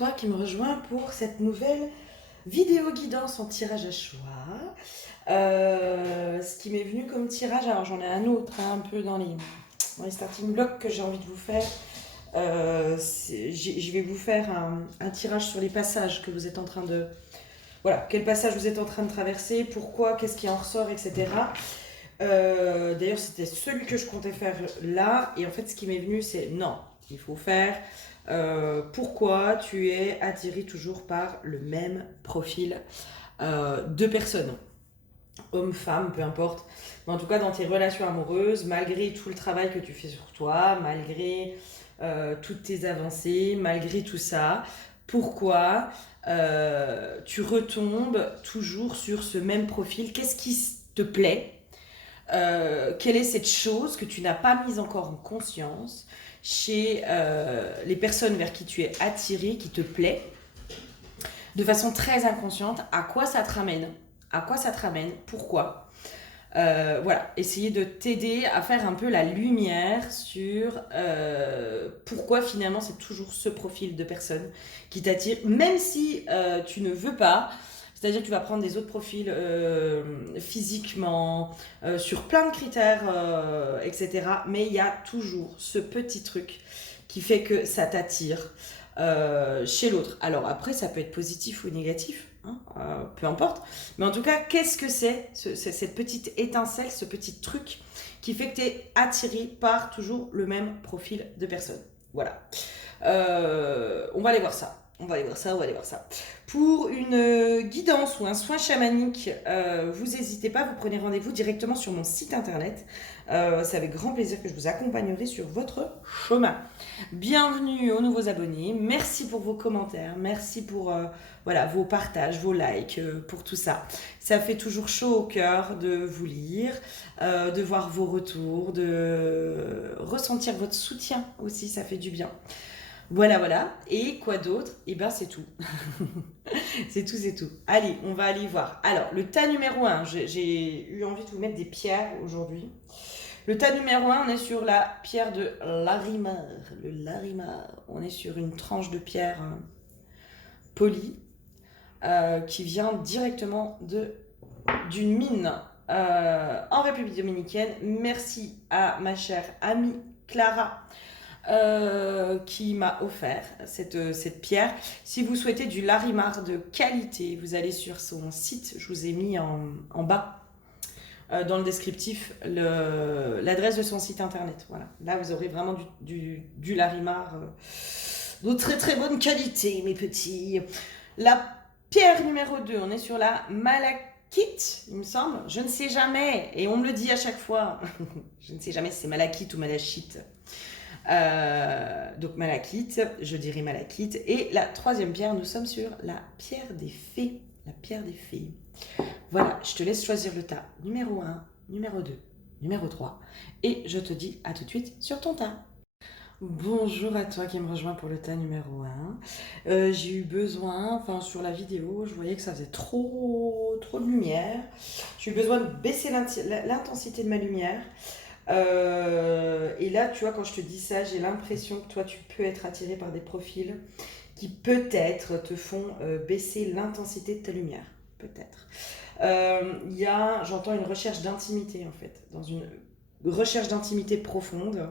toi qui me rejoins pour cette nouvelle vidéo guidance en tirage à choix. Ce qui m'est venu comme tirage, alors j'en ai un autre un peu dans les starting blocks que j'ai envie de vous faire. Je vais vous faire un tirage sur les passages que vous êtes en train de... Voilà, quel passage vous êtes en train de traverser, pourquoi, qu'est-ce qui en ressort, etc. D'ailleurs, c'était celui que je comptais faire là. Et en fait, ce qui m'est venu, c'est non, il faut faire pourquoi tu es attiré toujours par le même profil de personnes. Homme, femme, peu importe. Mais en tout cas, dans tes relations amoureuses, malgré tout le travail que tu fais sur toi, malgré toutes tes avancées, malgré tout ça, pourquoi tu retombes toujours sur ce même profil? Qu'est-ce qui te plaît? Quelle est cette chose que tu n'as pas mise encore en conscience chez les personnes vers qui tu es attiré, qui te plaît, de façon très inconsciente? À quoi ça te ramène? À quoi ça te ramène? Pourquoi? Voilà, essayer de t'aider à faire un peu la lumière sur pourquoi finalement c'est toujours ce profil de personne qui t'attire, même si tu ne veux pas. C'est-à-dire que tu vas prendre des autres profils physiquement, sur plein de critères, etc. Mais il y a toujours ce petit truc qui fait que ça t'attire chez l'autre. Alors après, ça peut être positif ou négatif, hein, peu importe. Mais en tout cas, qu'est-ce que c'est cette petite étincelle, ce petit truc qui fait que tu es attiré par toujours le même profil de personne? Voilà. On va aller voir ça. On va aller voir ça. Pour une guidance ou un soin chamanique, vous n'hésitez pas, vous prenez rendez-vous directement sur mon site internet. C'est avec grand plaisir que je vous accompagnerai sur votre chemin. Bienvenue aux nouveaux abonnés. Merci pour vos commentaires. Merci pour voilà, vos partages, vos likes, pour tout ça. Ça fait toujours chaud au cœur de vous lire, de voir vos retours, de ressentir votre soutien aussi. Ça fait du bien. Voilà. Et quoi d'autre? Eh ben, c'est tout. C'est tout. Allez, on va aller voir. Alors, le tas numéro 1, j'ai eu envie de vous mettre des pierres aujourd'hui. Le tas numéro 1, on est sur la pierre de Larimar. Le Larimar, on est sur une tranche de pierre polie qui vient directement d'une mine en République dominicaine. Merci à ma chère amie Clara qui m'a offert cette pierre. Si vous souhaitez du Larimar de qualité, vous allez sur son site, je vous ai mis en bas dans le descriptif l'adresse de son site internet. Voilà. Là, vous aurez vraiment du Larimar de très très bonne qualité, mes petits. La pierre numéro 2, on est sur la malachite, il me semble. Je ne sais jamais, et on me le dit à chaque fois. Je ne sais jamais si c'est malachite ou malachite. Donc malachite, je dirais malachite. Et la troisième pierre, nous sommes sur la pierre des fées. La pierre des fées. Voilà, je te laisse choisir le tas numéro 1, numéro 2, numéro 3. Et je te dis à tout de suite sur ton tas. Bonjour à toi qui me rejoins pour le tas numéro 1. J'ai eu besoin, enfin sur la vidéo, je voyais que ça faisait trop de lumière. J'ai eu besoin de baisser l'intensité de ma lumière. Et là, tu vois, quand je te dis ça, j'ai l'impression que toi, tu peux être attiré par des profils qui peut-être te font baisser l'intensité de ta lumière. Peut-être. J'entends une recherche d'intimité, en fait, dans une recherche d'intimité profonde,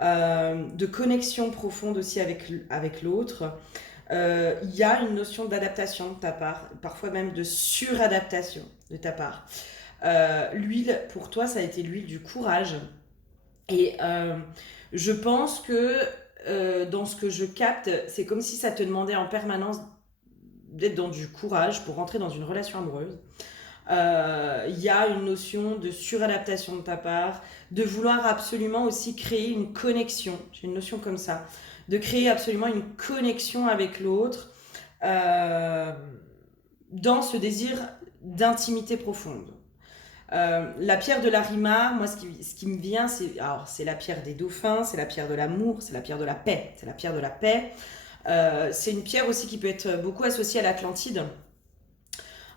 de connexion profonde aussi avec l'autre. Il y a une notion d'adaptation de ta part, parfois même de suradaptation de ta part. L'huile, pour toi, ça a été l'huile du courage. Et je pense que dans ce que je capte, c'est comme si ça te demandait en permanence d'être dans du courage pour rentrer dans une relation amoureuse. Il y a une notion de suradaptation de ta part, de vouloir absolument aussi créer une connexion. J'ai une notion comme ça, de créer absolument une connexion avec l'autre dans ce désir d'intimité profonde. La pierre de Larimar, moi ce qui me vient, c'est la pierre des dauphins, c'est la pierre de l'amour, c'est la pierre de la paix. C'est la pierre de la paix. C'est une pierre aussi qui peut être beaucoup associée à l'Atlantide.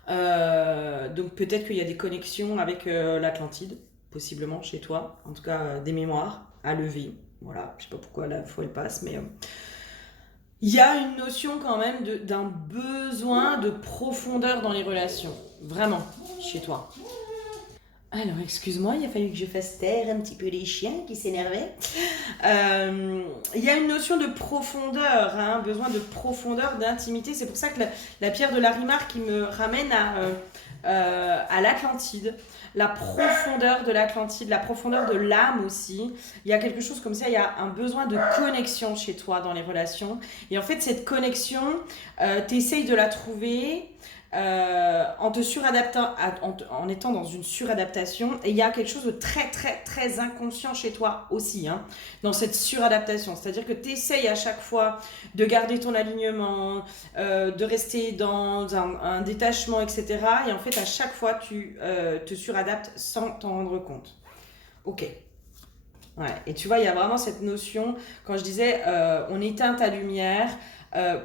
Donc peut-être qu'il y a des connexions avec l'Atlantide, possiblement chez toi, en tout cas des mémoires à lever. Voilà, je sais pas pourquoi l'info elle passe, mais Il y a une notion quand même d'un besoin de profondeur dans les relations. Vraiment, chez toi. Alors, excuse-moi, il a fallu que je fasse taire un petit peu les chiens qui s'énervaient. Il y a une notion de profondeur, hein, besoin de profondeur, d'intimité. C'est pour ça que la pierre de Larimar qui me ramène à l'Atlantide, la profondeur de l'Atlantide, la profondeur de l'âme aussi. Il y a quelque chose comme ça, il y a un besoin de connexion chez toi dans les relations. Et en fait, cette connexion, tu essayes de la trouver en te suradaptant, en étant dans une suradaptation. Et il y a quelque chose de très, très, très inconscient chez toi aussi, hein, dans cette suradaptation. C'est-à-dire que tu essayes à chaque fois de garder ton alignement, de rester dans un détachement, etc. Et en fait, à chaque fois, tu te suradaptes sans t'en rendre compte. Ok. Ouais. Et tu vois, il y a vraiment cette notion, quand je disais on éteint ta lumière,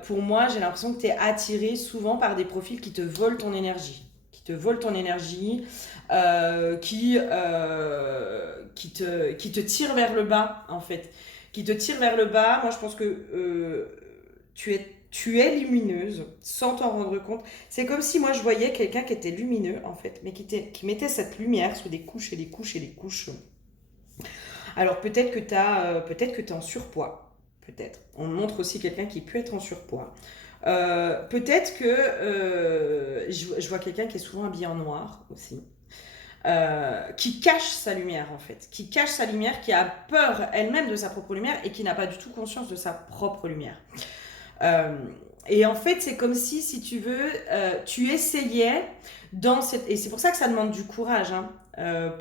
pour moi, j'ai l'impression que tu es attiré souvent par des profils qui te volent ton énergie. Qui te volent ton énergie, qui te tirent vers le bas, en fait. Qui te tirent vers le bas. Moi, je pense que tu es lumineuse sans t'en rendre compte. C'est comme si moi, je voyais quelqu'un qui était lumineux, en fait, mais qui mettait cette lumière sous des couches et des couches et des couches. Alors peut-être que tu es en surpoids, peut-être. On montre aussi quelqu'un qui peut être en surpoids. Peut-être que je vois quelqu'un qui est souvent habillé en noir aussi. Qui cache sa lumière en fait, qui cache sa lumière, qui a peur elle-même de sa propre lumière et qui n'a pas du tout conscience de sa propre lumière. Euh, et en fait, c'est comme si tu veux, tu essayais dans cette... Et c'est pour ça que ça demande du courage, hein.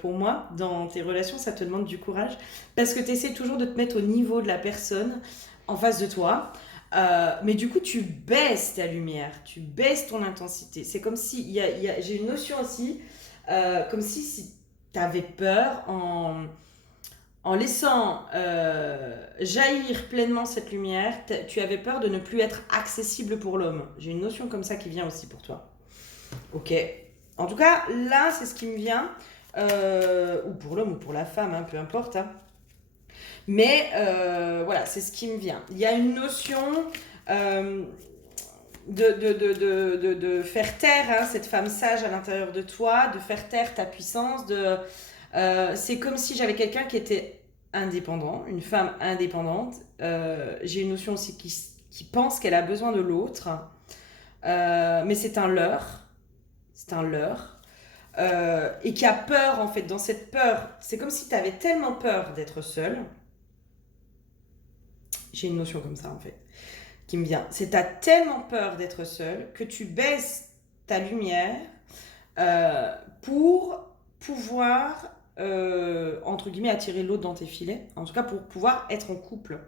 Pour moi, dans tes relations, ça te demande du courage. Parce que tu essaies toujours de te mettre au niveau de la personne en face de toi. Mais du coup, tu baisses ta lumière, tu baisses ton intensité. C'est comme si... j'ai une notion aussi, comme si tu avais peur en laissant jaillir pleinement cette lumière, tu avais peur de ne plus être accessible pour l'homme. J'ai une notion comme ça qui vient aussi pour toi. Ok. En tout cas, là, c'est ce qui me vient. Ou pour l'homme ou pour la femme, hein, peu importe. Hein. Mais voilà, c'est ce qui me vient. Il y a une notion de faire taire cette femme sage à l'intérieur de toi, de faire taire ta puissance, c'est comme si j'avais quelqu'un qui était indépendant, une femme indépendante. J'ai une notion aussi qui pense qu'elle a besoin de l'autre, mais c'est un leurre. C'est un leurre. Et qui a peur, en fait, dans cette peur. C'est comme si tu avais tellement peur d'être seule. J'ai une notion comme ça, en fait, qui me vient. C'est tu as tellement peur d'être seule que tu baisses ta lumière pour pouvoir entre guillemets attirer l'autre dans tes filets, en tout cas pour pouvoir être en couple.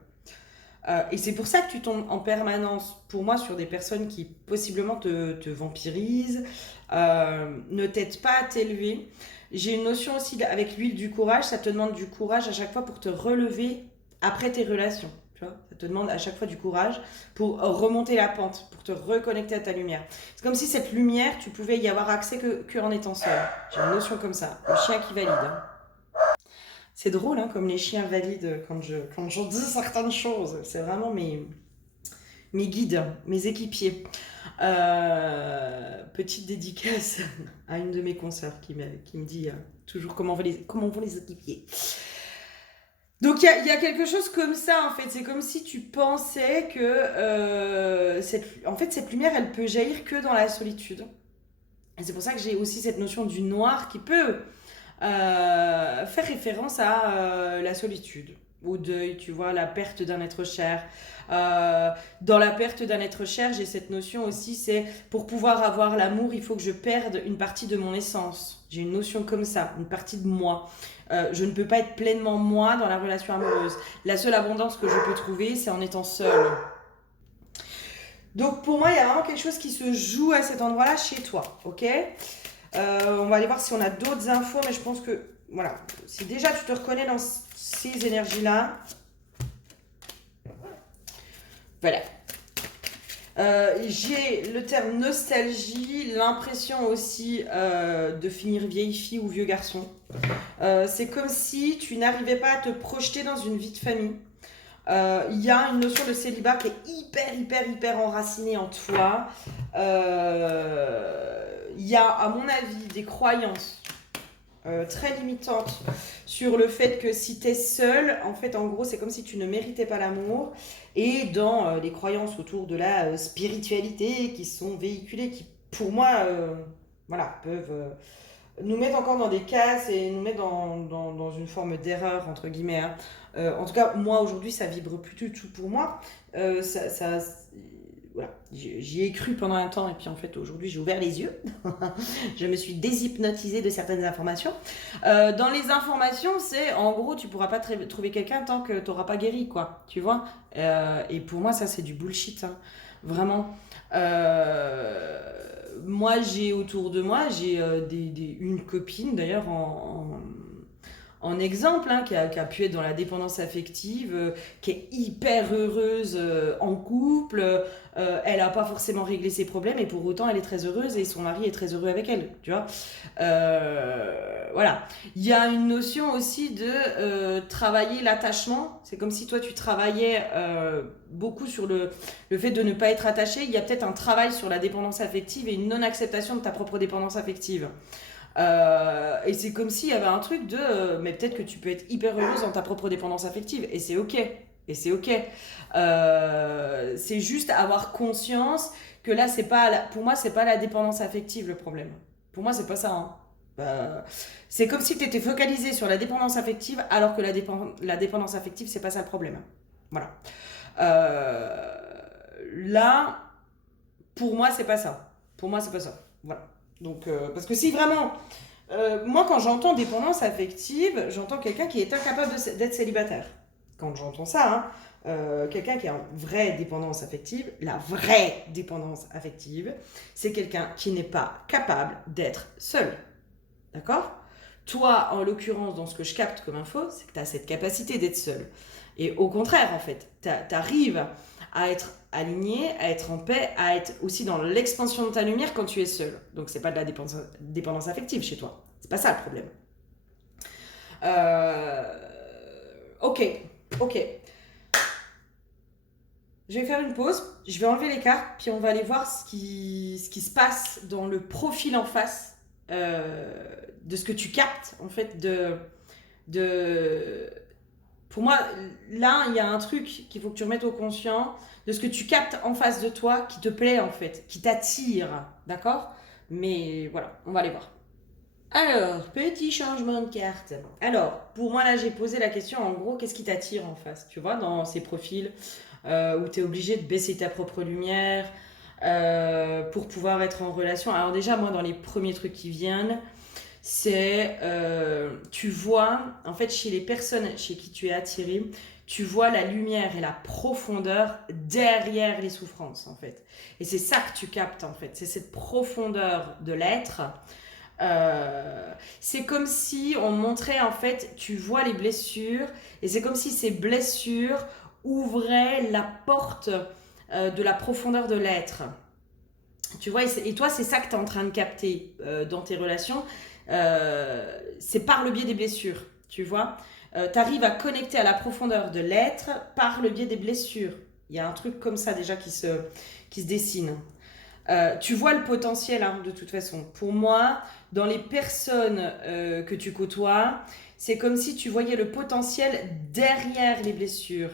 Et c'est pour ça que tu tombes en permanence, pour moi, sur des personnes qui possiblement te vampirisent, ne t'aident pas à t'élever. J'ai une notion aussi avec l'huile du courage, ça te demande du courage à chaque fois pour te relever après tes relations. Tu vois, ça te demande à chaque fois du courage pour remonter la pente, pour te reconnecter à ta lumière. C'est comme si cette lumière, tu pouvais y avoir accès que en étant seul. J'ai une notion comme ça. Le chien qui valide. Hein. C'est drôle, hein, comme les chiens valident quand je dis certaines choses. C'est vraiment mes guides, mes équipiers. Petite dédicace à une de mes consoeurs qui me dit toujours comment vont les équipiers. Donc il y a quelque chose comme ça en fait, c'est comme si tu pensais que cette lumière elle peut jaillir que dans la solitude. Et c'est pour ça que j'ai aussi cette notion du noir qui peut faire référence à la solitude, au deuil, tu vois, la perte d'un être cher. Dans la perte d'un être cher, j'ai cette notion aussi, c'est pour pouvoir avoir l'amour, il faut que je perde une partie de mon essence. J'ai une notion comme ça, une partie de moi. Je ne peux pas être pleinement moi dans la relation amoureuse. La seule abondance que je peux trouver, c'est en étant seule. Donc pour moi, il y a vraiment quelque chose qui se joue à cet endroit-là chez toi, ok ? On va aller voir si on a d'autres infos, mais je pense que, voilà, si déjà tu te reconnais dans ces énergies-là, voilà. J'ai le terme nostalgie, l'impression aussi de finir vieille fille ou vieux garçon. C'est comme si tu n'arrivais pas à te projeter dans une vie de famille. Il y a une notion de célibat qui est hyper enracinée en toi. Il y a, à mon avis, des croyances très limitantes sur le fait que si tu es seule, en fait, en gros, c'est comme si tu ne méritais pas l'amour. Et dans les croyances autour de la spiritualité qui sont véhiculées, qui, pour moi, voilà, peuvent nous mettre encore dans des cases et nous mettre dans une forme d'erreur, entre guillemets. Hein. En tout cas, moi, aujourd'hui, ça vibre plus du tout pour moi. Voilà. J'y ai cru pendant un temps et puis en fait, aujourd'hui, j'ai ouvert les yeux. Je me suis déshypnotisée de certaines informations. Dans les informations, c'est en gros, tu pourras pas trouver quelqu'un tant que tu n'auras pas guéri, quoi. Tu vois. Et pour moi, ça, c'est du bullshit. Hein. Vraiment. Moi, j'ai autour de moi, j'ai une copine d'ailleurs en exemple, hein, qui a pu être dans la dépendance affective, qui est hyper heureuse en couple. Elle n'a pas forcément réglé ses problèmes et pour autant elle est très heureuse et son mari est très heureux avec elle. Tu vois. Voilà. Il y a une notion aussi de travailler l'attachement. C'est comme si toi tu travaillais beaucoup sur le fait de ne pas être attaché. Il y a peut-être un travail sur la dépendance affective et une non-acceptation de ta propre dépendance affective. Et c'est comme s'il y avait un truc de mais peut-être que tu peux être hyper heureuse dans ta propre dépendance affective et c'est ok. Et c'est ok. C'est juste avoir conscience que là, c'est pas pour moi, c'est pas la dépendance affective le problème. Pour moi, c'est pas ça. Hein. C'est comme si tu étais focalisé sur la dépendance affective alors que la dépendance affective, c'est pas ça le problème. Voilà. Là, pour moi, c'est pas ça. Pour moi, c'est pas ça. Voilà. Donc, parce que si vraiment, moi quand j'entends dépendance affective, j'entends quelqu'un qui est incapable d'être célibataire. Quand j'entends ça, hein, quelqu'un qui a une vraie dépendance affective, la vraie dépendance affective, c'est quelqu'un qui n'est pas capable d'être seul. D'accord ? Toi, en l'occurrence, dans ce que je capte comme info, c'est que tu as cette capacité d'être seul. Et au contraire, en fait, tu arrives à être aligné, à être en paix, à être aussi dans l'expansion de ta lumière quand tu es seul. Donc, c'est pas de la dépendance affective chez toi. C'est pas ça le problème. Ok. Je vais faire une pause, je vais enlever les cartes, puis on va aller voir ce qui se passe dans le profil en face de ce que tu captes, en fait, Pour moi, là, il y a un truc qu'il faut que tu remettes au conscient de ce que tu captes en face de toi qui te plaît, en fait, qui t'attire, d'accord ? Mais voilà, on va aller voir. Alors, petit changement de carte. Alors, pour moi, là, j'ai posé la question, en gros, qu'est-ce qui t'attire en face ? Tu vois, dans ces profils où tu es obligé de baisser ta propre lumière pour pouvoir être en relation. Alors déjà, moi, dans les premiers trucs qui viennent, c'est, tu vois, en fait, chez les personnes chez qui tu es attiré, tu vois la lumière et la profondeur derrière les souffrances, en fait. Et c'est ça que tu captes, en fait. C'est cette profondeur de l'être. C'est comme si on montrait, en fait, tu vois les blessures, et c'est comme si ces blessures ouvraient la porte de la profondeur de l'être. Tu vois, et toi, c'est ça que tu es en train de capter dans tes relations. C'est par le biais des blessures, tu vois. Tu arrives à connecter à la profondeur de l'être par le biais des blessures. Il y a un truc comme ça déjà qui se dessine. Tu vois le potentiel, hein, de toute façon. Pour moi, dans les personnes que tu côtoies, c'est comme si tu voyais le potentiel derrière les blessures.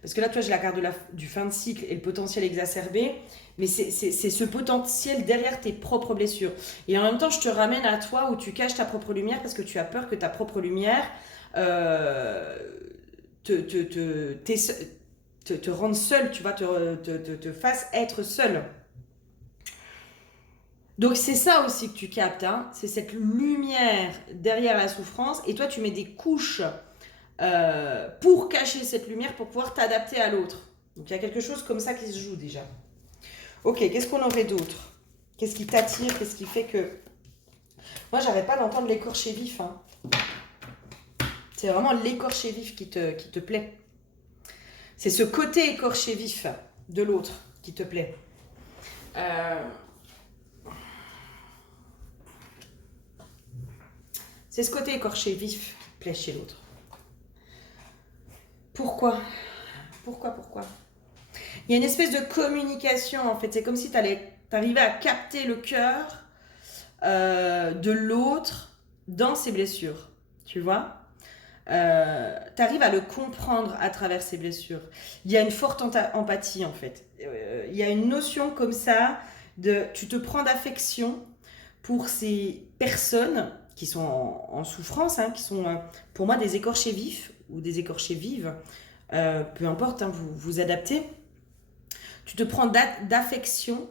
Parce que là, toi, j'ai la carte du fin de cycle et le potentiel exacerbé, mais c'est ce potentiel derrière tes propres blessures. Et en même temps, je te ramène à toi où tu caches ta propre lumière parce que tu as peur que ta propre lumière te rende seul, tu vois, te fasse être seul. Donc c'est ça aussi que tu captes, hein. C'est cette lumière derrière la souffrance et toi tu mets des couches pour cacher cette lumière pour pouvoir t'adapter à l'autre. Donc il y a quelque chose comme ça qui se joue déjà. Ok, qu'est-ce qu'on aurait d'autre ? Qu'est-ce qui t'attire ? Qu'est-ce qui fait que... Moi j'arrête pas d'entendre l'écorché vif. Hein. C'est vraiment l'écorché vif qui te plaît. C'est ce côté écorché vif de l'autre qui te plaît. C'est ce côté écorché vif qui plaît chez l'autre. Pourquoi ? Pourquoi? Il y a une espèce de communication, en fait. C'est comme si tu arrivais à capter le cœur de l'autre dans ses blessures. Tu vois, tu arrives à le comprendre à travers ses blessures. Il y a une forte empathie, en fait. Il y a une notion comme ça de... Tu te prends d'affection pour ces personnes qui sont en souffrance, hein, qui sont pour moi des écorchés vifs ou des écorchés vives. Peu importe, hein, vous adaptez. Tu te prends d'affection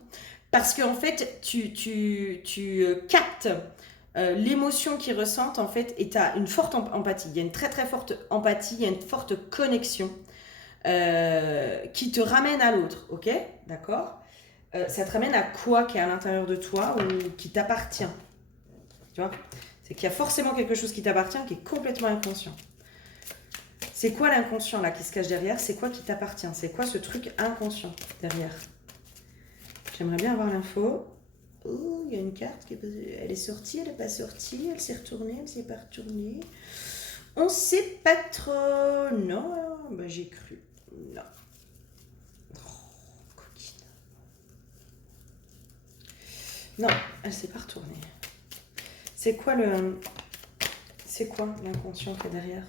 parce qu'en fait, tu captes l'émotion qu'ils ressentent en fait, et tu as une forte empathie. Il y a une très très forte empathie, il y a une forte connexion qui te ramène à l'autre, ok? D'accord? Ça te ramène à quoi qui est à l'intérieur de toi ou qui t'appartient? Tu vois? C'est qu'il y a forcément quelque chose qui t'appartient qui est complètement inconscient. C'est quoi l'inconscient là qui se cache derrière? C'est quoi qui t'appartient? C'est quoi ce truc inconscient derrière? J'aimerais bien avoir l'info. Oh, il y a une carte qui est... Elle est sortie, elle n'est pas sortie, elle s'est retournée, elle ne s'est pas retournée. On ne sait pas trop. Non, bah, j'ai cru. Non. Oh, coquine. Non, elle ne s'est pas retournée. C'est quoi l'inconscient qui est derrière?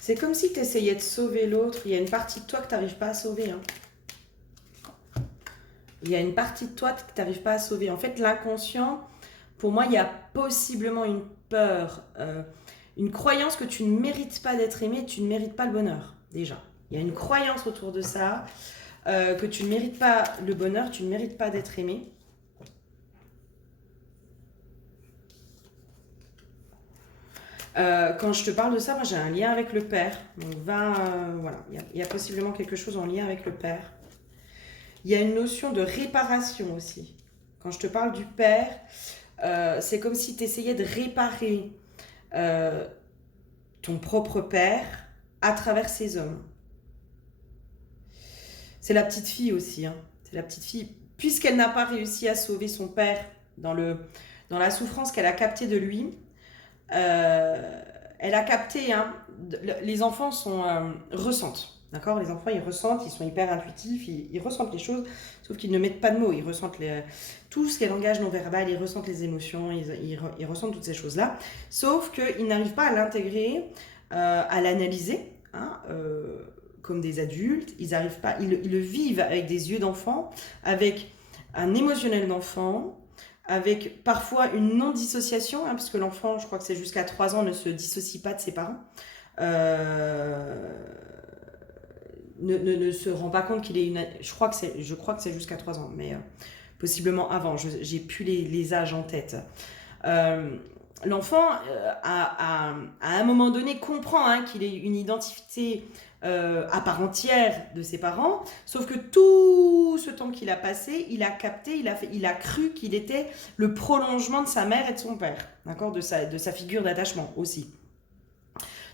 C'est comme si tu essayais de sauver l'autre. Il y a une partie de toi que tu n'arrives pas à sauver. Hein. Il y a une partie de toi que tu n'arrives pas à sauver. En fait, l'inconscient, pour moi, il y a possiblement une peur, une croyance que tu ne mérites pas d'être aimé, tu ne mérites pas le bonheur, déjà. Il y a une croyance autour de ça, que tu ne mérites pas le bonheur, tu ne mérites pas d'être aimé. Quand je te parle de ça, moi j'ai un lien avec le père. Donc voilà, il y a possiblement quelque chose en lien avec le père. Il y a une notion de réparation aussi. Quand je te parle du père, c'est comme si tu essayais de réparer ton propre père à travers ces hommes. C'est la petite fille aussi. Hein. C'est la petite fille. Puisqu'elle n'a pas réussi à sauver son père dans la souffrance qu'elle a captée de lui, elle a capté, hein, les enfants ressentent, d'accord? Les enfants, ils ressentent, ils sont hyper intuitifs, ils ressentent les choses, sauf qu'ils ne mettent pas de mots, ils ressentent tout ce qui est langage non verbal, ils ressentent les émotions, ils ressentent toutes ces choses-là, sauf qu'ils n'arrivent pas à l'intégrer, à l'analyser, hein, comme des adultes, ils arrivent pas, ils le vivent avec des yeux d'enfant, avec un émotionnel d'enfant, avec parfois une non-dissociation, hein, parce que l'enfant, je crois que c'est jusqu'à 3 ans, ne se dissocie pas de ses parents, ne se rend pas compte qu'il est une... Je crois que c'est jusqu'à 3 ans, mais possiblement avant, j'ai plus les âges en tête. L'enfant, à un moment donné, comprend, hein, qu'il ait une identité à part entière de ses parents, sauf que tout ce temps qu'il a passé, il a capté, il a cru qu'il était le prolongement de sa mère et de son père, d'accord, de sa figure d'attachement aussi.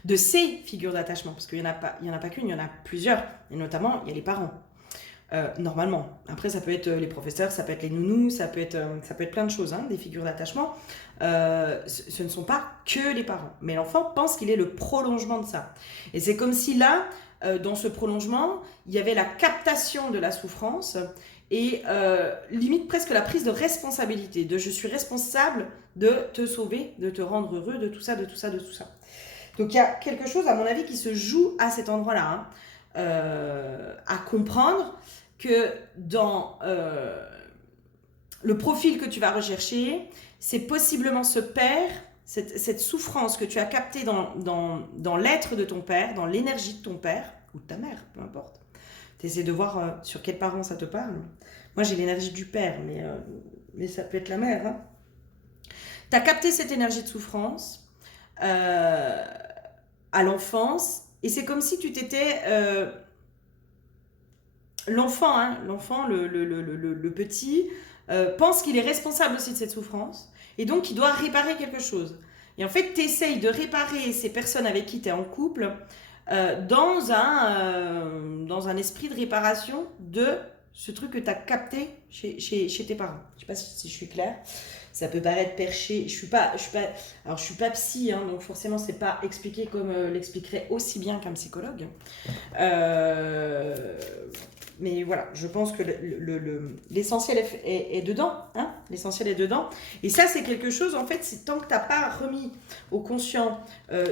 De ses figures d'attachement, parce qu'il n'y en a pas qu'une, il y en a plusieurs, et notamment, il y a les parents. Normalement. Après, ça peut être les professeurs, ça peut être les nounous, ça peut être plein de choses, hein, des figures d'attachement. Ce ne sont pas que les parents. Mais l'enfant pense qu'il est le prolongement de ça. Et c'est comme si là, dans ce prolongement, il y avait la captation de la souffrance et limite presque la prise de responsabilité, de je suis responsable de te sauver, de te rendre heureux, de tout ça, de tout ça, de tout ça. Donc il y a quelque chose, à mon avis, qui se joue à cet endroit-là, hein, à comprendre que dans le profil que tu vas rechercher, c'est possiblement ce père, cette souffrance que tu as captée dans l'être de ton père, dans l'énergie de ton père, ou de ta mère, peu importe. Tu essaies de voir sur quels parents ça te parle. Moi, j'ai l'énergie du père, mais ça peut être la mère. Hein. Tu as capté cette énergie de souffrance à l'enfance, et c'est comme si tu t'étais... l'enfant, hein, le petit, pense qu'il est responsable aussi de cette souffrance et donc il doit réparer quelque chose. Et en fait, tu essayes de réparer ces personnes avec qui tu es en couple dans un esprit de réparation de ce truc que tu as capté chez tes parents. Je sais pas si je suis claire. Ça peut paraître perché. Je suis pas psy, hein, donc forcément c'est pas expliqué comme l'expliquerait aussi bien qu'un psychologue. Mais voilà, je pense que l'essentiel est dedans, hein. L'essentiel est dedans. Et ça, c'est quelque chose, en fait, tant que tu n'as pas remis au conscient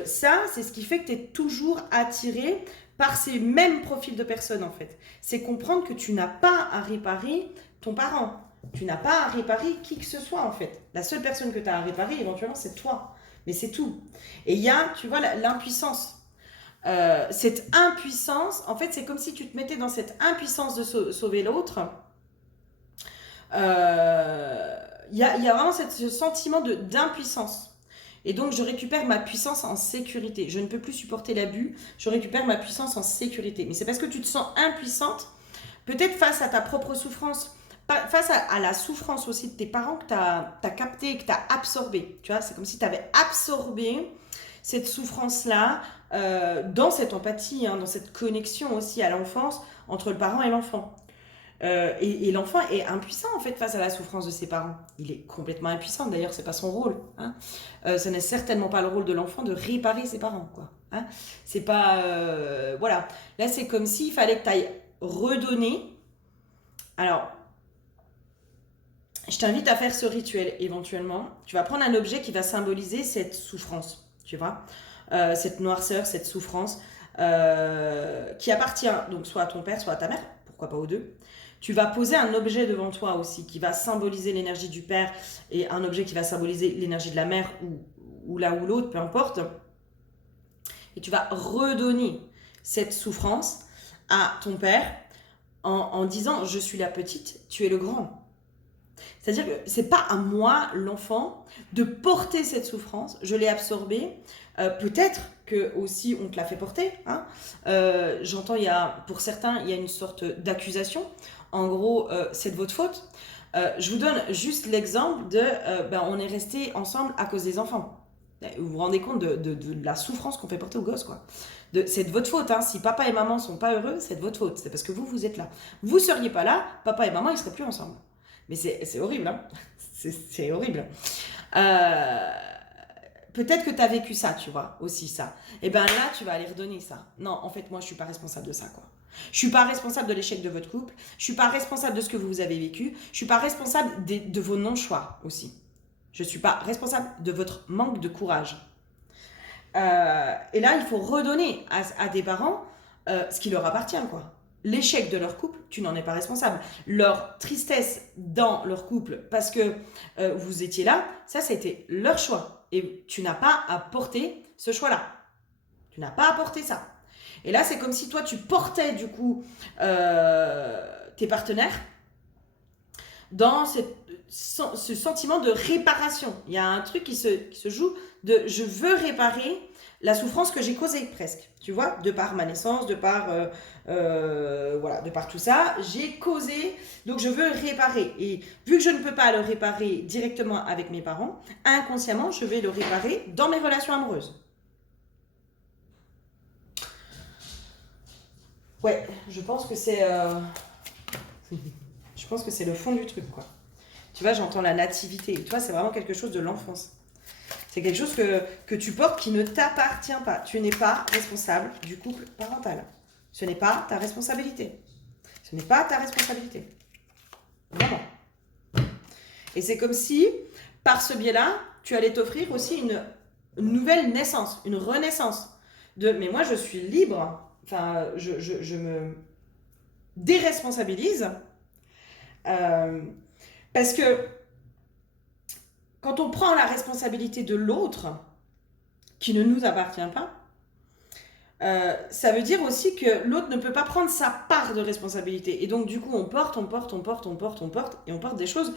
ça, c'est ce qui fait que tu es toujours attiré par ces mêmes profils de personnes, en fait. C'est comprendre que tu n'as pas à réparer ton parent. Tu n'as pas à réparer qui que ce soit, en fait. La seule personne que tu as à réparer, éventuellement, c'est toi. Mais c'est tout. Et il y a, tu vois, l'impuissance. Cette impuissance, en fait, c'est comme si tu te mettais dans cette impuissance de sauver l'autre. Il y a vraiment ce sentiment d'impuissance. Et donc, je récupère ma puissance en sécurité. Je ne peux plus supporter l'abus. Je récupère ma puissance en sécurité. Mais c'est parce que tu te sens impuissante, peut-être face à ta propre souffrance, face à la souffrance aussi de tes parents que tu as capté, que tu as absorbé. Tu vois, c'est comme si tu avais absorbé cette souffrance-là dans cette empathie, hein, dans cette connexion aussi à l'enfance entre le parent et l'enfant. Et l'enfant est impuissant en fait face à la souffrance de ses parents. Il est complètement impuissant, d'ailleurs c'est pas son rôle. Hein. Ce n'est certainement pas le rôle de l'enfant de réparer ses parents. Quoi. Hein. C'est pas... voilà. Là c'est comme s'il fallait que tu ailles redonner. Alors, je t'invite à faire ce rituel éventuellement. Tu vas prendre un objet qui va symboliser cette souffrance, tu vois, cette noirceur, cette souffrance qui appartient donc soit à ton père, soit à ta mère, pourquoi pas aux deux. Tu vas poser un objet devant toi aussi qui va symboliser l'énergie du père et un objet qui va symboliser l'énergie de la mère ou l'un ou l'autre, peu importe. Et tu vas redonner cette souffrance à ton père en disant « Je suis la petite, tu es le grand ». C'est-à-dire que c'est pas à moi, l'enfant, de porter cette souffrance. Je l'ai absorbée. Peut-être que aussi on te l'a fait porter. Hein. J'entends, pour certains, il y a une sorte d'accusation. En gros, c'est de votre faute. Je vous donne juste l'exemple de on est restés ensemble à cause des enfants. Vous vous rendez compte de la souffrance qu'on fait porter aux gosses, quoi. C'est de votre faute. Hein. Si papa et maman sont pas heureux, c'est de votre faute. C'est parce que vous êtes là. Vous seriez pas là, papa et maman, ils seraient plus ensemble. Mais c'est horrible, hein. C'est horrible. Peut-être que tu as vécu ça, tu vois, aussi ça. Et bien là, tu vas aller redonner ça. Non, en fait, moi, je suis pas responsable de ça, quoi. Je suis pas responsable de l'échec de votre couple. Je suis pas responsable de ce que vous avez vécu. Je suis pas responsable de vos non-choix aussi. Je suis pas responsable de votre manque de courage. Et là, il faut redonner à des parents ce qui leur appartient, quoi. L'échec de leur couple, tu n'en es pas responsable. Leur tristesse dans leur couple, parce que vous étiez là, ça a été leur choix. Et tu n'as pas à porter ce choix-là. Tu n'as pas à porter ça. Et là, c'est comme si toi, tu portais du coup tes partenaires dans ce sentiment de réparation. Il y a un truc qui se joue de « je veux réparer » la souffrance que j'ai causée presque, tu vois, de par ma naissance, de par tout ça, j'ai causé, donc je veux réparer. Et vu que je ne peux pas le réparer directement avec mes parents, inconsciemment, je vais le réparer dans mes relations amoureuses. Ouais, je pense que c'est le fond du truc, quoi. Tu vois, j'entends la nativité. Et toi, c'est vraiment quelque chose de l'enfance. C'est quelque chose que tu portes qui ne t'appartient pas. Tu n'es pas responsable du couple parental. Ce n'est pas ta responsabilité. Ce n'est pas ta responsabilité. Vraiment. Et c'est comme si, par ce biais-là, tu allais t'offrir aussi une nouvelle naissance, une renaissance. Mais moi, je suis libre. Enfin, je me déresponsabilise. Parce que quand on prend la responsabilité de l'autre, qui ne nous appartient pas, ça veut dire aussi que l'autre ne peut pas prendre sa part de responsabilité. Et donc, du coup, on porte, et on porte des choses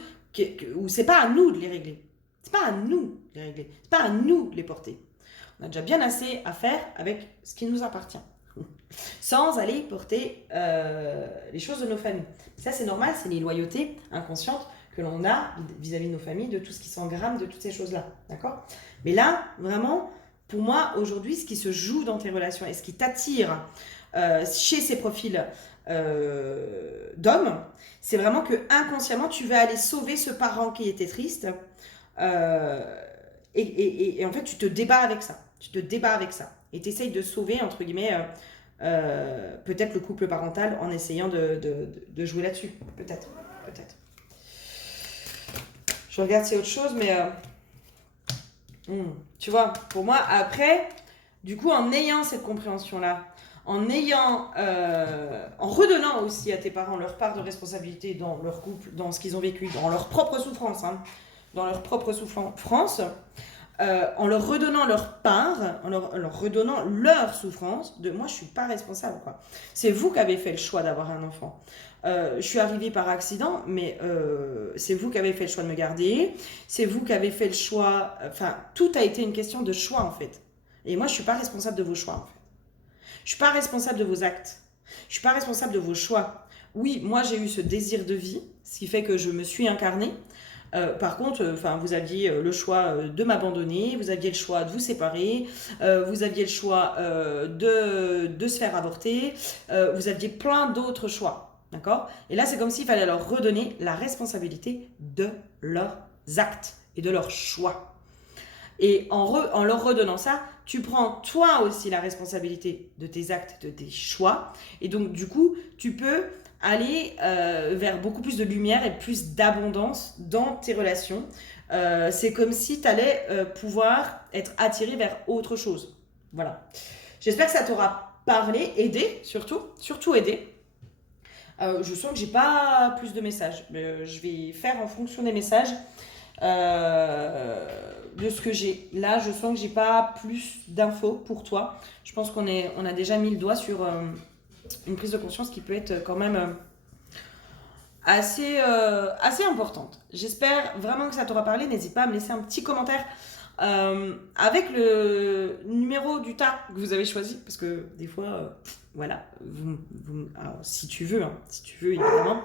où c'est pas à nous de les régler. C'est pas à nous de les régler. C'est pas à nous de les porter. On a déjà bien assez à faire avec ce qui nous appartient. Sans aller porter les choses de nos familles. Ça, c'est normal, c'est les loyautés inconscientes que l'on a vis-à-vis de nos familles, de tout ce qui s'engramme, de toutes ces choses-là. D'accord ? Mais là, vraiment, pour moi, aujourd'hui, ce qui se joue dans tes relations et ce qui t'attire chez ces profils d'homme, c'est vraiment que inconsciemment, tu vas aller sauver ce parent qui était triste. Et en fait, tu te débats avec ça. Tu te débats avec ça. Et tu essayes de sauver, entre guillemets, peut-être le couple parental en essayant de jouer là-dessus. Peut-être. Peut-être. Je regarde si c'est autre chose, mais tu vois, pour moi, après, du coup, en ayant cette compréhension-là, en redonnant aussi à tes parents leur part de responsabilité dans leur couple, dans ce qu'ils ont vécu, dans leur propre souffrance, dans leur propre souffrance, en leur redonnant leur part, en leur redonnant leur souffrance, de moi je suis pas responsable, quoi. C'est vous qui avez fait le choix d'avoir un enfant. Je suis arrivée par accident, mais c'est vous qui avez fait le choix de me garder, c'est vous qui avez fait le choix, enfin tout a été une question de choix en fait. Et moi je suis pas responsable de vos choix en fait. Je suis pas responsable de vos actes. Je suis pas responsable de vos choix. Oui, moi j'ai eu ce désir de vie, ce qui fait que je me suis incarnée. Par contre, vous aviez le choix de m'abandonner, vous aviez le choix de vous séparer, vous aviez le choix de se faire avorter, vous aviez plein d'autres choix, d'accord? Et là, c'est comme s'il fallait leur redonner la responsabilité de leurs actes et de leurs choix. Et en leur redonnant ça, tu prends toi aussi la responsabilité de tes actes, de tes choix. Et donc, du coup, tu peux aller vers beaucoup plus de lumière et plus d'abondance dans tes relations. C'est comme si tu allais pouvoir être attiré vers autre chose. Voilà. J'espère que ça t'aura parlé, aidé surtout aidé. Je sens que j'ai pas plus de messages. Je vais faire en fonction des messages de ce que j'ai. Là, je sens que j'ai pas plus d'infos pour toi. Je pense qu'on a déjà mis le doigt sur une prise de conscience qui peut être quand même assez importante. J'espère vraiment que ça t'aura parlé. N'hésite pas à me laisser un petit commentaire avec le numéro du tas que vous avez choisi, parce que des fois, voilà, alors, si tu veux évidemment.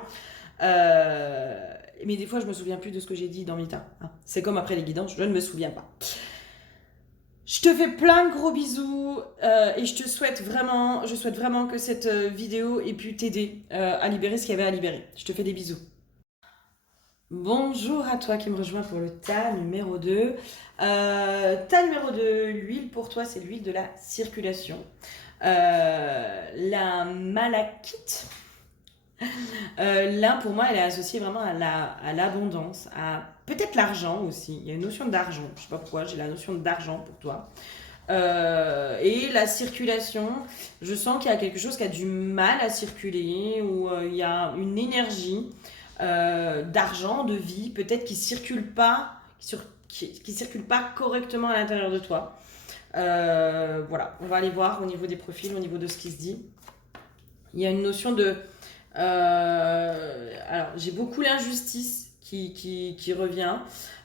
Mais des fois, je me souviens plus de ce que j'ai dit dans Mita. C'est comme après les guidances, je ne me souviens pas. Je te fais plein de gros bisous et je souhaite vraiment que cette vidéo ait pu t'aider à libérer ce qu'il y avait à libérer. Je te fais des bisous. Bonjour à toi qui me rejoins pour le tas numéro 2. Tas numéro 2, l'huile pour toi, c'est l'huile de la circulation. La malachite. Là, pour moi, elle est associée vraiment à l'abondance, à peut-être l'argent aussi. Il y a une notion d'argent. Je sais pas pourquoi, j'ai la notion d'argent pour toi. Et la circulation, je sens qu'il y a quelque chose qui a du mal à circuler, ou il y a une énergie d'argent, de vie, peut-être qui circule pas, qui circule pas correctement à l'intérieur de toi. Voilà, on va aller voir au niveau des profils, au niveau de ce qui se dit. Il y a une notion de alors, j'ai beaucoup l'injustice qui revient.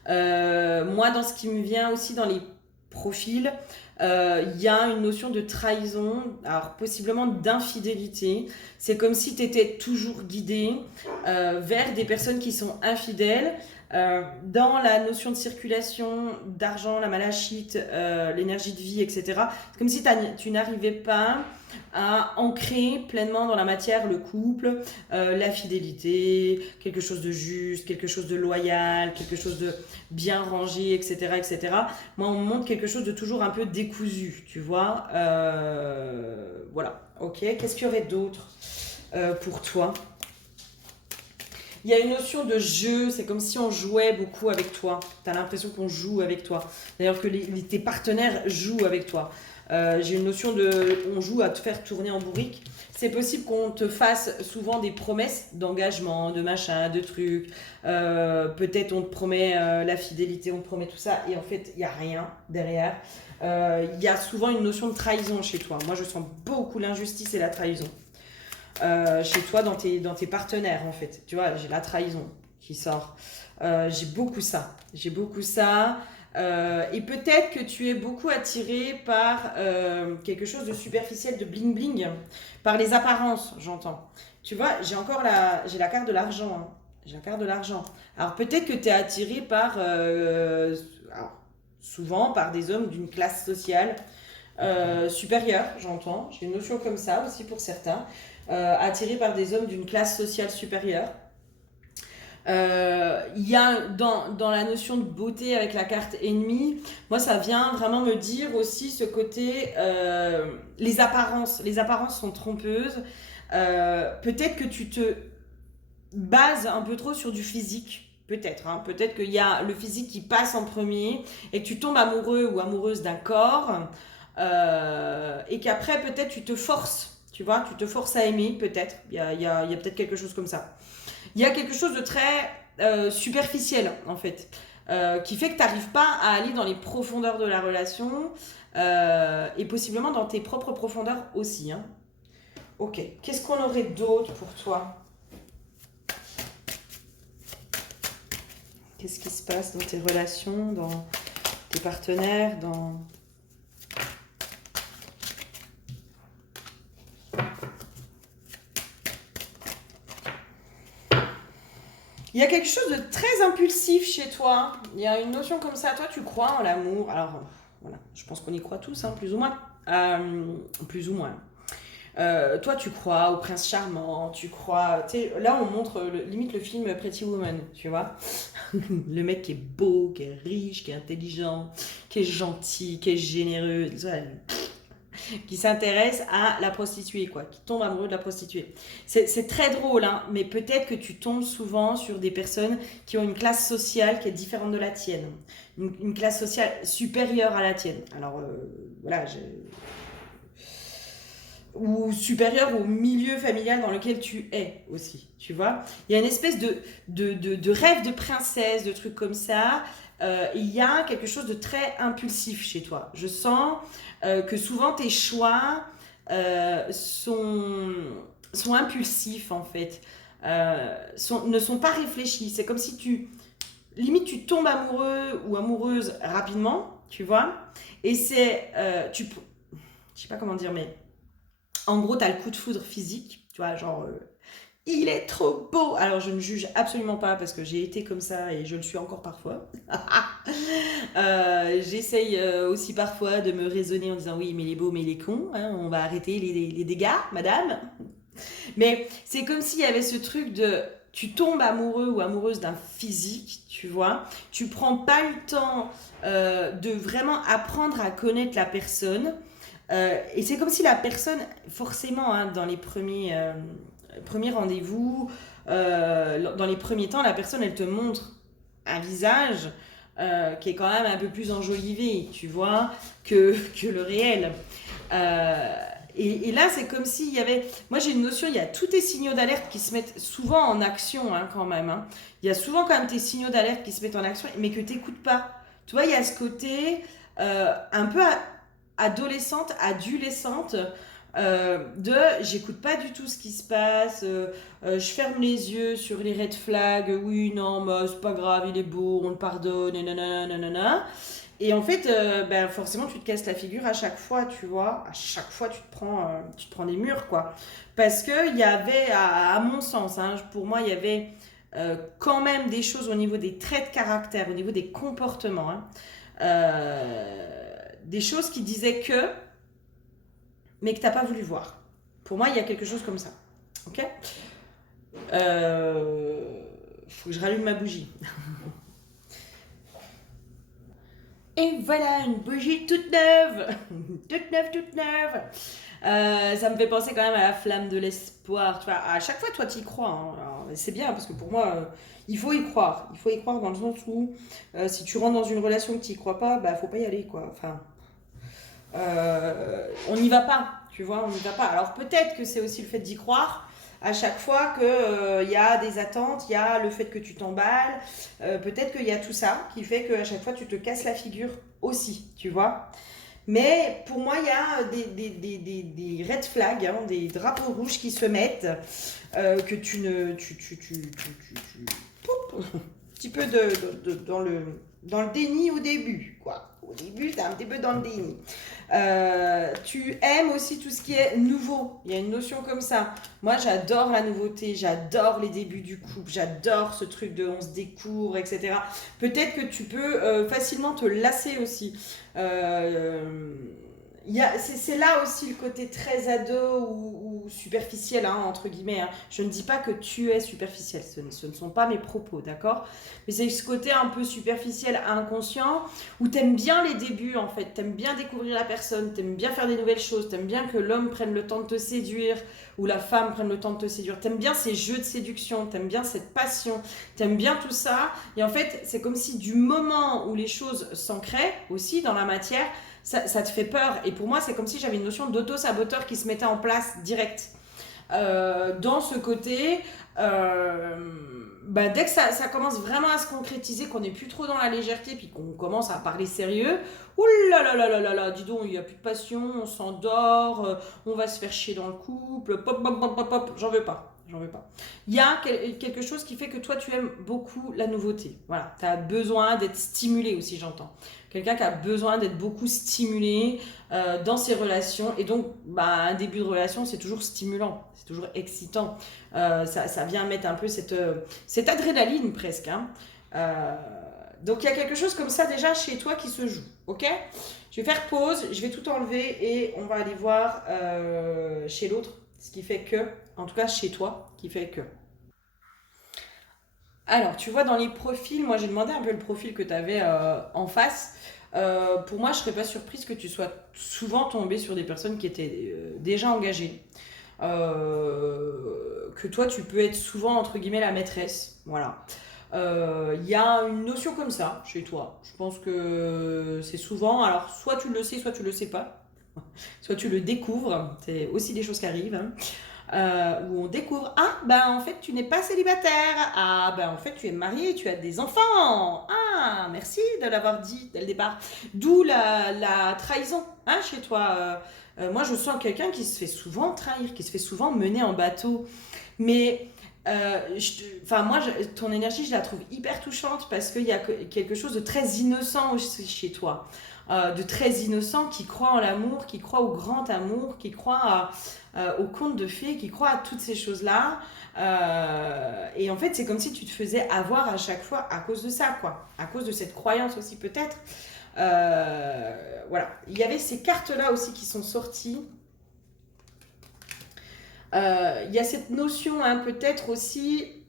Moi, dans ce qui me vient aussi dans les profils, il y a une notion de trahison, alors possiblement d'infidélité. C'est comme si tu étais toujours guidé vers des personnes qui sont infidèles. Dans la notion de circulation, d'argent, la malachite, l'énergie de vie, etc. C'est comme si tu n'arrivais pas à ancrer pleinement dans la matière le couple, la fidélité, quelque chose de juste, quelque chose de loyal, quelque chose de bien rangé, etc. etc. Moi, on me montre quelque chose de toujours un peu décousu, tu vois. Voilà, ok. Qu'est-ce qu'il y aurait d'autre pour toi ? Il y a une notion de jeu, c'est comme si on jouait beaucoup avec toi. Tu as l'impression qu'on joue avec toi. D'ailleurs, que tes partenaires jouent avec toi. J'ai une notion on joue à te faire tourner en bourrique. C'est possible qu'on te fasse souvent des promesses d'engagement, de machin, de trucs. Peut-être on te promet la fidélité, on te promet tout ça, et en fait, il n'y a rien derrière. Il y a souvent une notion de trahison chez toi. Moi, je sens beaucoup l'injustice et la trahison. Chez toi, dans tes partenaires, en fait. Tu vois, j'ai la trahison qui sort. J'ai beaucoup ça. Et peut-être que tu es beaucoup attiré par quelque chose de superficiel, de bling bling, par les apparences, j'entends. Tu vois, j'ai la carte de l'argent. Hein. J'ai la carte de l'argent. Alors peut-être que tu es attiré par, souvent par des hommes d'une classe sociale supérieure, j'entends. J'ai une notion comme ça aussi pour certains. attiré par des hommes d'une classe sociale supérieure. Il y a dans la notion de beauté avec la carte ennemie, moi ça vient vraiment me dire aussi ce côté, les apparences sont trompeuses. Peut-être que tu te bases un peu trop sur du physique, peut-être, hein. Peut-être qu'il y a le physique qui passe en premier et que tu tombes amoureux ou amoureuse d'un corps, et qu'après peut-être tu te forces, tu vois, tu te forces à aimer, peut-être, il y a peut-être quelque chose comme ça. Il y a quelque chose de très superficiel, en fait, qui fait que tu n'arrives pas à aller dans les profondeurs de la relation, et possiblement dans tes propres profondeurs aussi, hein. Ok, qu'est-ce qu'on aurait d'autre pour toi? Qu'est-ce qui se passe dans tes relations, dans tes partenaires, dans... Il y a quelque chose de très impulsif chez toi. Il y a une notion comme ça. Toi, tu crois en l'amour. Alors, voilà, je pense qu'on y croit tous, hein, plus ou moins. Plus ou moins. Toi, tu crois au prince charmant, tu crois... Tu sais, là, on montre limite le film Pretty Woman, tu vois. Le mec qui est beau, qui est riche, qui est intelligent, qui est gentil, qui est généreux, qui s'intéresse à la prostituée, quoi, qui tombe amoureux de la prostituée. C'est très drôle, hein, mais peut-être que tu tombes souvent sur des personnes qui ont une classe sociale qui est différente de la tienne, une classe sociale supérieure à la tienne. Alors, voilà, ou supérieure au milieu familial dans lequel tu es aussi, tu vois. Il y a une espèce de rêve de princesse, de trucs comme ça. Il y a quelque chose de très impulsif chez toi. Je sens que souvent tes choix sont impulsifs en fait, ne sont pas réfléchis. C'est comme si limite tu tombes amoureux ou amoureuse rapidement, tu vois. Et je sais pas comment dire, mais en gros, tu as le coup de foudre physique, tu vois, genre, il est trop beau. Alors, je ne juge absolument pas parce que j'ai été comme ça et je le suis encore parfois. J'essaye aussi parfois de me raisonner en disant oui, mais il est beau, mais il est con, hein, on va arrêter les dégâts, madame. Mais c'est comme s'il y avait ce truc de tu tombes amoureux ou amoureuse d'un physique, tu vois, tu prends pas le temps de vraiment apprendre à connaître la personne. Et c'est comme si la personne, forcément, hein, dans les premiers rendez-vous, dans les premiers temps, la personne, elle te montre un visage qui est quand même un peu plus enjolivé, tu vois, que le réel. Euh, et là, c'est comme s'il y avait... Moi, j'ai une notion, il y a tous tes signaux d'alerte qui se mettent souvent en action, hein, quand même, hein. Il y a souvent quand même tes signaux d'alerte qui se mettent en action, mais que tu n'écoutes pas. Tu vois, il y a ce côté un peu adolescente, adolescente, de j'écoute pas du tout ce qui se passe, je ferme les yeux sur les red flags, oui, non, mais c'est pas grave, il est beau, on le pardonne, et nanana, nanana. Et en fait, ben, forcément, tu te casses la figure à chaque fois, tu vois. À chaque fois, tu te prends des murs, quoi. Parce qu'il y avait, à mon sens, hein, pour moi, il y avait quand même des choses au niveau des traits de caractère, au niveau des comportements, hein, des choses qui disaient que, mais que t'as pas voulu voir. Pour moi, il y a quelque chose comme ça. Ok. Faut que je rallume ma bougie. Et voilà, une bougie toute neuve. Toute neuve, toute neuve. Ça me fait penser quand même à la flamme de l'espoir. Tu vois, à chaque fois, toi, tu y crois, hein. Alors, c'est bien parce que pour moi, il faut y croire. Il faut y croire dans le sens où si tu rentres dans une relation que tu y crois pas, bah faut pas y aller, quoi. Enfin, on n'y va pas, tu vois, on n'y va pas. Alors peut-être que c'est aussi le fait d'y croire à chaque fois qu'il y a des attentes, il y a le fait que tu t'emballes, peut-être qu'il y a tout ça qui fait qu'à chaque fois tu te casses la figure aussi, tu vois. Mais pour moi, il y a des red flags, hein, des drapeaux rouges qui se mettent, que tu ne... Poup, un petit peu dans le déni au début, quoi. Au début, t'es un petit peu dans le déni. Tu aimes aussi tout ce qui est nouveau. Il y a une notion comme ça. Moi, j'adore la nouveauté, j'adore les débuts du couple, j'adore ce truc de on se découvre, etc. Peut-être que tu peux facilement te lasser aussi. c'est là aussi le côté très ado ou superficiel, hein, entre guillemets. Hein. Je ne dis pas que tu es superficiel, ce ne sont pas mes propos, d'accord? Mais c'est ce côté un peu superficiel, inconscient, où t'aimes bien les débuts, en fait. T'aimes bien découvrir la personne, t'aimes bien faire des nouvelles choses, t'aimes bien que l'homme prenne le temps de te séduire, ou la femme prenne le temps de te séduire. T'aimes bien ces jeux de séduction, t'aimes bien cette passion, t'aimes bien tout ça. Et en fait, c'est comme si du moment où les choses s'ancraient aussi dans la matière, ça te fait peur. Et pour moi, c'est comme si j'avais une notion d'auto-saboteur qui se mettait en place direct. Dans ce côté, dès que ça commence vraiment à se concrétiser, qu'on n'est plus trop dans la légèreté, puis qu'on commence à parler sérieux, oulala, dis donc, il n'y a plus de passion, on s'endort, on va se faire chier dans le couple, pop, pop, pop, pop, pop, j'en veux pas. J'en veux pas. Il y a quelque chose qui fait que toi, tu aimes beaucoup la nouveauté. Voilà, tu as besoin d'être stimulé aussi, j'entends. Quelqu'un qui a besoin d'être beaucoup stimulé dans ses relations. Et donc, un début de relation, c'est toujours stimulant, c'est toujours excitant. Ça vient mettre un peu cette adrénaline presque. Hein. Donc, il y a quelque chose comme ça déjà chez toi qui se joue. Ok ? Je vais faire pause, je vais tout enlever et on va aller voir chez l'autre ce qui fait que, en tout cas chez toi, qui fait que. Alors, tu vois, dans les profils, moi j'ai demandé un peu le profil que tu avais en face. Pour moi, je serais pas surprise que tu sois souvent tombé sur des personnes qui étaient déjà engagées. Que toi, tu peux être souvent, entre guillemets, la maîtresse. Voilà. Il y a une notion comme ça chez toi. Je pense que c'est souvent, alors soit tu le sais, soit tu le sais pas. Soit tu le découvres, c'est aussi des choses qui arrivent. Hein. Où on découvre, ah, en fait, tu n'es pas célibataire. Ah, en fait, tu es marié, tu as des enfants. Ah, merci de l'avoir dit dès le départ. D'où la trahison, hein, chez toi. Moi, je sens quelqu'un qui se fait souvent trahir, qui se fait souvent mener en bateau. Mais, moi, ton énergie, je la trouve hyper touchante parce qu'il y a quelque chose de très innocent aussi chez toi. De très innocent qui croit en l'amour, qui croit au grand amour, qui croit au conte de fées, qui croit à toutes ces choses-là. Et en fait, c'est comme si tu te faisais avoir à chaque fois à cause de ça, quoi. À cause de cette croyance aussi, peut-être. Voilà. Il y avait ces cartes-là aussi qui sont sorties. Il y a cette notion, hein, peut-être aussi.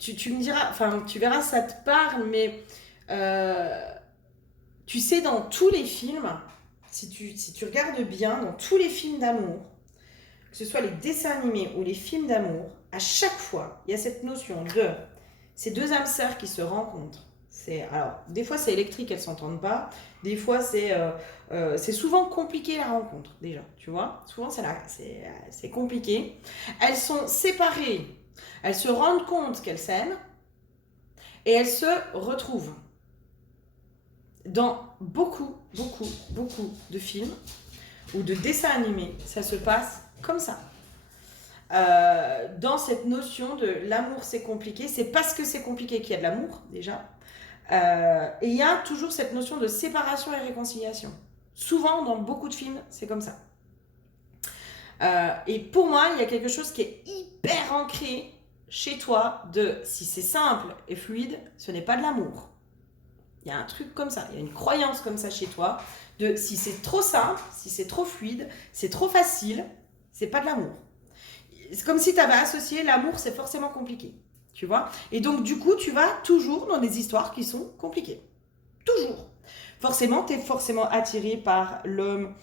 Tu me diras, enfin, tu verras, ça te parle, mais tu sais, dans tous les films, si tu regardes bien, dans tous les films d'amour, que ce soit les dessins animés ou les films d'amour, à chaque fois, il y a cette notion de ces deux âmes sœurs qui se rencontrent. Alors, des fois, c'est électrique, elles ne s'entendent pas. Des fois, c'est souvent compliqué la rencontre, déjà, tu vois. Souvent, c'est compliqué. Elles sont séparées. Elles se rendent compte qu'elles s'aiment et elles se retrouvent. Dans beaucoup, beaucoup, beaucoup de films ou de dessins animés, ça se passe comme ça. Dans cette notion de l'amour c'est compliqué, c'est parce que c'est compliqué qu'il y a de l'amour déjà. Et il y a toujours cette notion de séparation et réconciliation. Souvent dans beaucoup de films, c'est comme ça. Et pour moi, il y a quelque chose qui est hyper ancré chez toi de si c'est simple et fluide, ce n'est pas de l'amour. Il y a un truc comme ça, il y a une croyance comme ça chez toi de si c'est trop simple, si c'est trop fluide, c'est trop facile, c'est pas de l'amour. C'est comme si tu avais associé l'amour, c'est forcément compliqué, tu vois. Et donc du coup, tu vas toujours dans des histoires qui sont compliquées. Toujours. Forcément, tu es forcément attiré par l'homme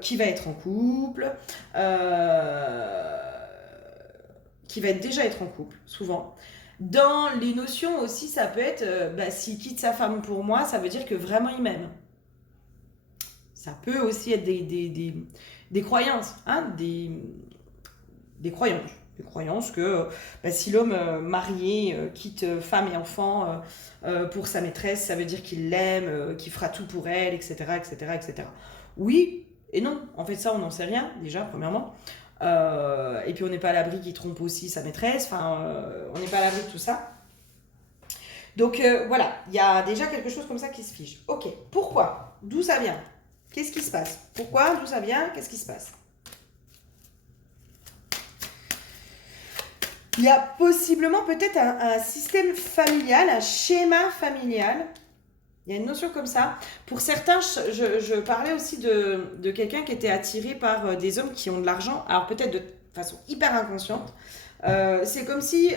qui va être en couple, qui va déjà être en couple, souvent. Dans les notions aussi, ça peut être, s'il quitte sa femme pour moi, ça veut dire que vraiment il m'aime. Ça peut aussi être des croyances, hein, des croyances. Des croyances que si l'homme marié quitte femme et enfant pour sa maîtresse, ça veut dire qu'il l'aime, qu'il fera tout pour elle, etc., etc., etc. Oui et non. En fait, ça, on n'en sait rien, déjà, premièrement. Et puis on n'est pas à l'abri qu'il trompe aussi sa maîtresse, on n'est pas à l'abri de tout ça. Donc voilà, il y a déjà quelque chose comme ça qui se fige. Ok, pourquoi? D'où ça vient? Qu'est-ce qui se passe? Pourquoi? D'où ça vient? Qu'est-ce qui se passe? Il y a possiblement peut-être un système familial, un schéma familial Il y a une notion comme ça. Pour certains, je parlais aussi de quelqu'un qui était attiré par des hommes qui ont de l'argent, alors peut-être de façon hyper inconsciente. C'est comme si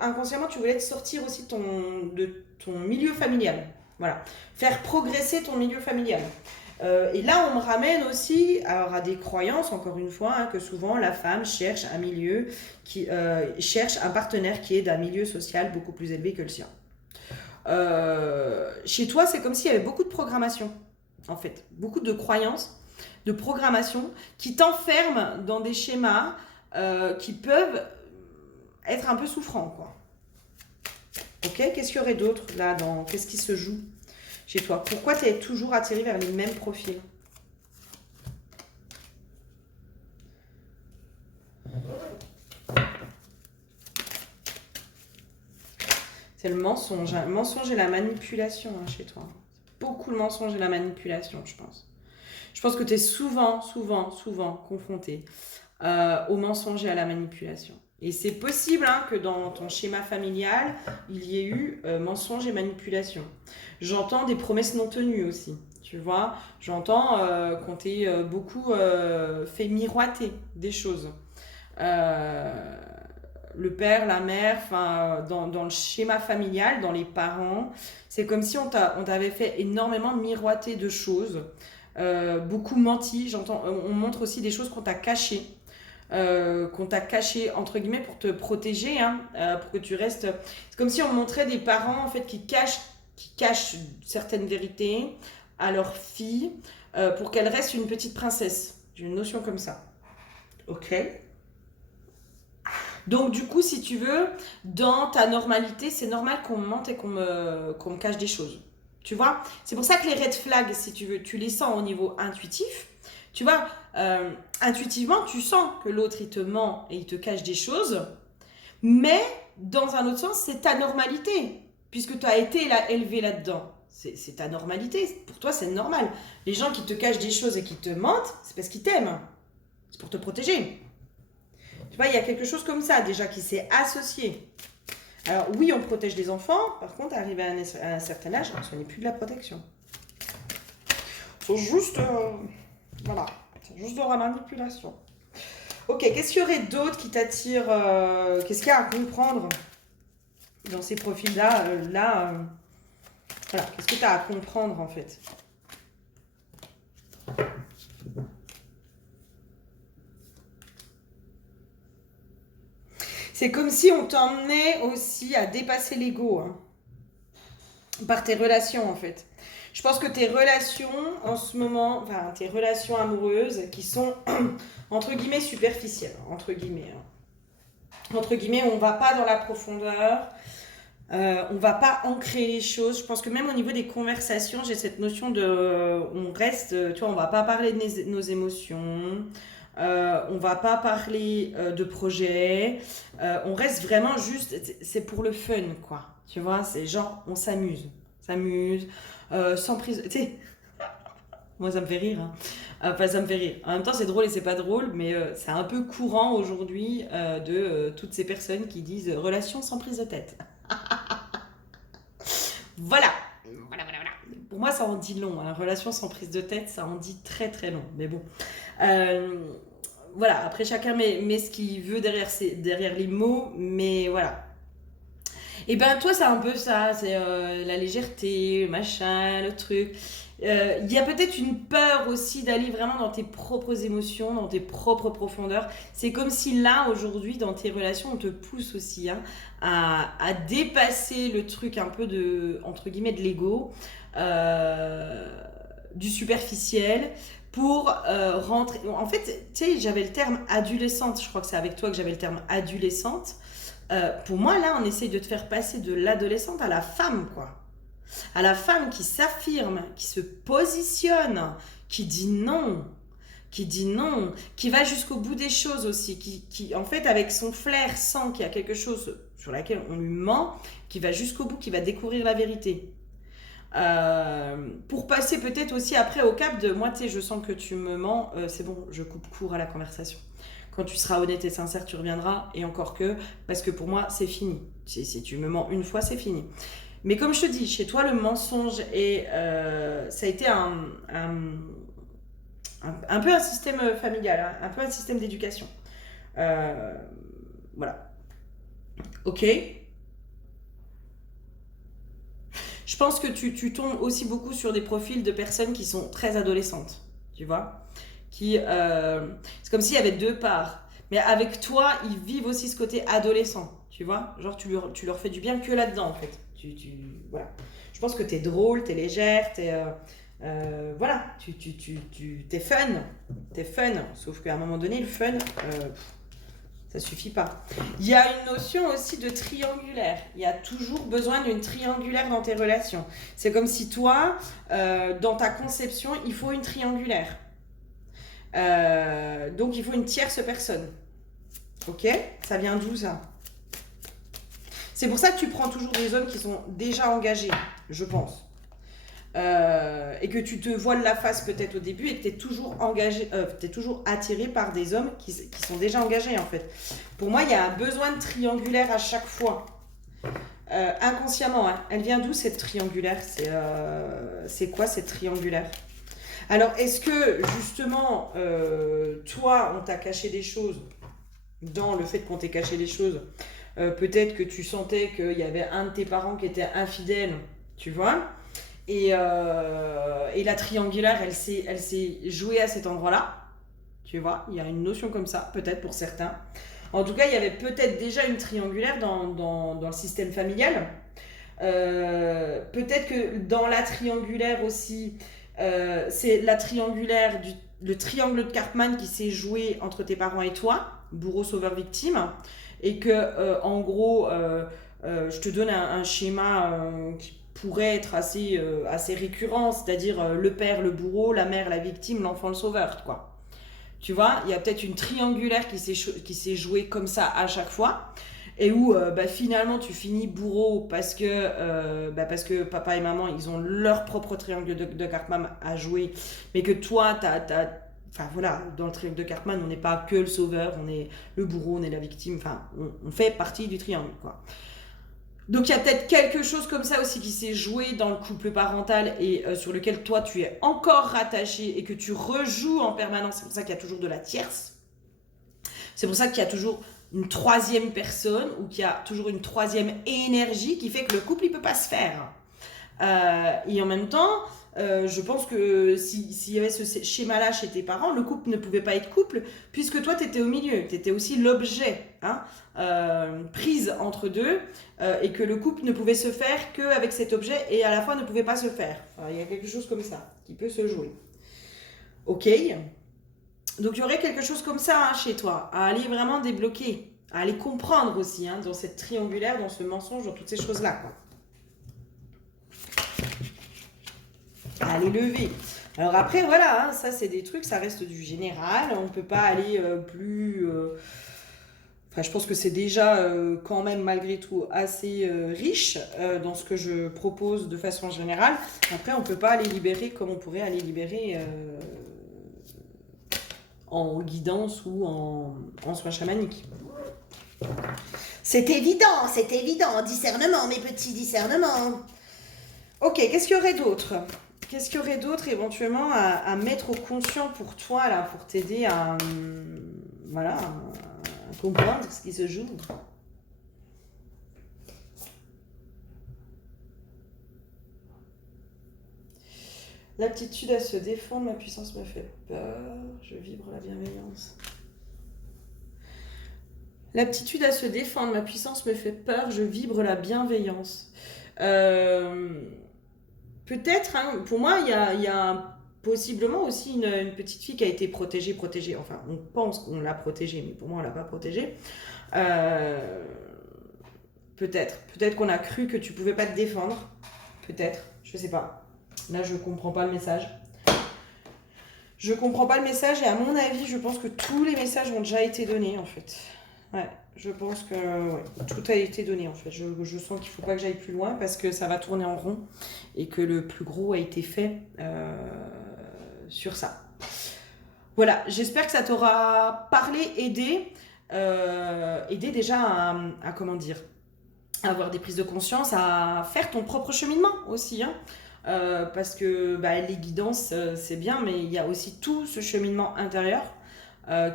inconsciemment tu voulais te sortir aussi de ton milieu familial. Voilà. Faire progresser ton milieu familial. Et là, on me ramène aussi alors, à des croyances, encore une fois, hein, que souvent la femme cherche un milieu cherche un partenaire qui est d'un milieu social beaucoup plus élevé que le sien. Chez toi, c'est comme s'il y avait beaucoup de programmation, en fait, beaucoup de croyances, de programmation qui t'enferment dans des schémas qui peuvent être un peu souffrants, quoi. Ok, qu'est-ce qu'il y aurait d'autre là qu'est-ce qui se joue chez toi? Pourquoi tu es toujours attiré vers les mêmes profils? C'est le mensonge. Le mensonge et la manipulation hein, chez toi. Beaucoup le mensonge et la manipulation, je pense. Je pense que tu es souvent confronté au mensonge et à la manipulation. Et c'est possible hein, que dans ton schéma familial, il y ait eu mensonge et manipulation. J'entends des promesses non tenues aussi. Tu vois, j'entends qu'on t'ait beaucoup fait miroiter des choses. Le père, la mère, dans le schéma familial, dans les parents, c'est comme si on t'avait fait énormément miroiter de choses, beaucoup menti. On montre aussi des choses qu'on t'a cachées. Entre guillemets pour te protéger hein, pour que tu restes, c'est comme si on montrait des parents en fait qui cachent certaines vérités à leur fille pour qu'elle reste une petite princesse. J'ai une notion comme ça. Ok. Donc du coup si tu veux dans ta normalité c'est normal qu'on me mente et qu'on me cache des choses, tu vois. C'est pour ça que les red flags si tu veux tu les sens au niveau intuitif. Tu vois, intuitivement, tu sens que l'autre, il te ment et il te cache des choses. Mais, dans un autre sens, c'est ta normalité. Puisque tu as été élevé là-dedans. C'est ta normalité. Pour toi, c'est normal. Les gens qui te cachent des choses et qui te mentent, c'est parce qu'ils t'aiment. C'est pour te protéger. Tu vois, il y a quelque chose comme ça, déjà, qui s'est associé. Alors, oui, on protège les enfants. Par contre, arrivé à un certain âge, ce n'est plus de la protection. C'est juste... Voilà, c'est juste de la manipulation. Ok, qu'est-ce qu'il y aurait d'autre qui t'attire qu'est-ce qu'il y a à comprendre dans ces profils-là voilà, qu'est-ce que tu as à comprendre en fait? C'est comme si on t'emmenait aussi à dépasser l'ego hein, par tes relations en fait. Je pense que tes relations en ce moment, enfin tes relations amoureuses qui sont entre guillemets superficielles, entre guillemets. Entre guillemets, on va pas dans la profondeur, on va pas ancrer les choses. Je pense que même au niveau des conversations, j'ai cette notion on reste, tu vois, on va pas parler de nos émotions, on va pas parler de projets, on reste vraiment juste, c'est pour le fun quoi. Tu vois, c'est genre on s'amuse sans prise. Tu sais, moi ça me fait rire. Hein. Enfin, ça me fait rire. En même temps, c'est drôle et c'est pas drôle, mais c'est un peu courant aujourd'hui de toutes ces personnes qui disent relation sans prise de tête. Voilà. Pour moi, ça en dit long. Hein. Relation sans prise de tête, ça en dit très très long. Mais bon. Voilà, après chacun met ce qu'il veut derrière les mots, mais voilà. Et ben toi c'est un peu ça, c'est la légèreté, le machin, le truc. Il y a peut-être une peur aussi d'aller vraiment dans tes propres émotions, dans tes propres profondeurs. C'est comme si là aujourd'hui dans tes relations on te pousse aussi hein, à dépasser le truc un peu de entre guillemets de l'ego, du superficiel pour rentrer. En fait, tu sais, j'avais le terme adolescente. Je crois que c'est avec toi que j'avais le terme adolescente. Pour moi, là, on essaye de te faire passer de l'adolescente à la femme, quoi. À la femme qui s'affirme, qui se positionne, qui dit non, qui va jusqu'au bout des choses aussi, qui en fait, avec son flair, sent qu'il y a quelque chose sur laquelle on lui ment, qui va jusqu'au bout, qui va découvrir la vérité. Pour passer peut-être aussi après au cap de moi, tu sais, je sens que tu me mens, c'est bon, je coupe court à la conversation. Quand tu seras honnête et sincère, tu reviendras. Et encore que, parce que pour moi, c'est fini. Si tu me mens une fois, c'est fini. Mais comme je te dis, chez toi, le mensonge et ça a été un peu un système familial, hein, un peu un système d'éducation. Euh, voilà. Ok. Je pense que tu tombes aussi beaucoup sur des profils de personnes qui sont très adolescentes, tu vois. C'est comme s'il y avait deux parts. Mais avec toi, ils vivent aussi ce côté adolescent, tu vois. Genre, tu leur fais du bien que là-dedans, en fait. Voilà. Je pense que t'es drôle, t'es légère, voilà, t'es fun. T'es fun. Sauf qu'à un moment donné, le fun, ça suffit pas. Il y a une notion aussi de triangulaire. Il y a toujours besoin d'une triangulaire dans tes relations. C'est comme si toi, dans ta conception, il faut une triangulaire. Donc il faut une tierce personne. Ok. Ça vient d'où ça? C'est pour ça que tu prends toujours des hommes qui sont déjà engagés, je pense. Et que tu te voiles la face peut-être au début et que tu es toujours engagé, t'es toujours attiré par des hommes qui sont déjà engagés en fait. Pour moi, il y a un besoin de triangulaire à chaque fois. Inconsciemment, hein. Elle vient d'où cette triangulaire? C'est quoi cette triangulaire? Alors, est-ce que justement, toi, on t'a caché des choses dans le fait qu'on t'ait caché des choses? Peut-être que tu sentais qu'il y avait un de tes parents qui était infidèle, tu vois? Et la triangulaire, elle s'est jouée à cet endroit-là. Tu vois, il y a une notion comme ça, peut-être pour certains. En tout cas, il y avait peut-être déjà une triangulaire dans le système familial. Peut-être que dans la triangulaire aussi, c'est la triangulaire, le triangle de Karpman qui s'est joué entre tes parents et toi, bourreau, sauveur, victime. Et que, en gros, je te donne un schéma qui pourrait être assez récurrent, c'est-à-dire le père, le bourreau, la mère, la victime, l'enfant, le sauveur, quoi. Tu vois, il y a peut-être une triangulaire qui s'est jouée comme ça à chaque fois, et où finalement tu finis bourreau parce que papa et maman, ils ont leur propre triangle de Karpman à jouer, mais que toi, enfin voilà, dans le triangle de Karpman, on n'est pas que le sauveur, on est le bourreau, on est la victime, enfin, on fait partie du triangle, quoi. Donc il y a peut-être quelque chose comme ça aussi qui s'est joué dans le couple parental et sur lequel toi tu es encore rattaché et que tu rejoues en permanence. C'est pour ça qu'il y a toujours de la tierce. C'est pour ça qu'il y a toujours une troisième personne ou qu'il y a toujours une troisième énergie qui fait que le couple il peut pas se faire. Et en même temps, je pense que s'il y avait ce schéma-là chez tes parents, le couple ne pouvait pas être couple, puisque toi, tu étais au milieu, tu étais aussi l'objet, hein, prise entre deux, et que le couple ne pouvait se faire qu'avec cet objet, et à la fois ne pouvait pas se faire. Enfin, il y a quelque chose comme ça, qui peut se jouer. Ok. Donc il y aurait quelque chose comme ça hein, chez toi, à aller vraiment débloquer, à aller comprendre aussi, hein, dans cette triangulaire, dans ce mensonge, dans toutes ces choses-là, quoi. À les lever. Alors après, voilà, hein, ça c'est des trucs, ça reste du général, on ne peut pas aller plus... Enfin, je pense que c'est déjà quand même malgré tout assez riche dans ce que je propose de façon générale. Après, on ne peut pas aller libérer comme on pourrait aller libérer en guidance ou en soins chamaniques. C'est évident, discernement, mes petits discernements. Ok, qu'est-ce qu'il y aurait d'autre? Qu'est-ce qu'il y aurait d'autre éventuellement à mettre au conscient pour toi, là, pour t'aider voilà, à comprendre ce qui se joue? L'aptitude à se défendre, ma puissance me fait peur, je vibre la bienveillance. L'aptitude à se défendre, ma puissance me fait peur, je vibre la bienveillance. Peut-être, hein, pour moi, il y a possiblement aussi une petite fille qui a été protégée. Enfin, on pense qu'on l'a protégée, mais pour moi, on l'a pas protégée. Peut-être qu'on a cru que tu pouvais pas te défendre. Peut-être, je sais pas. Là, je comprends pas le message. Je comprends pas le message et à mon avis, je pense que tous les messages ont déjà été donnés en fait. Ouais, je pense que ouais, tout a été donné en fait. Je sens qu'il faut pas que j'aille plus loin parce que ça va tourner en rond et que le plus gros a été fait sur ça. Voilà, j'espère que ça t'aura parlé, aidé déjà à comment dire, avoir des prises de conscience, à faire ton propre cheminement aussi, hein. Parce que bah, les guidances, c'est bien, mais il y a aussi tout ce cheminement intérieur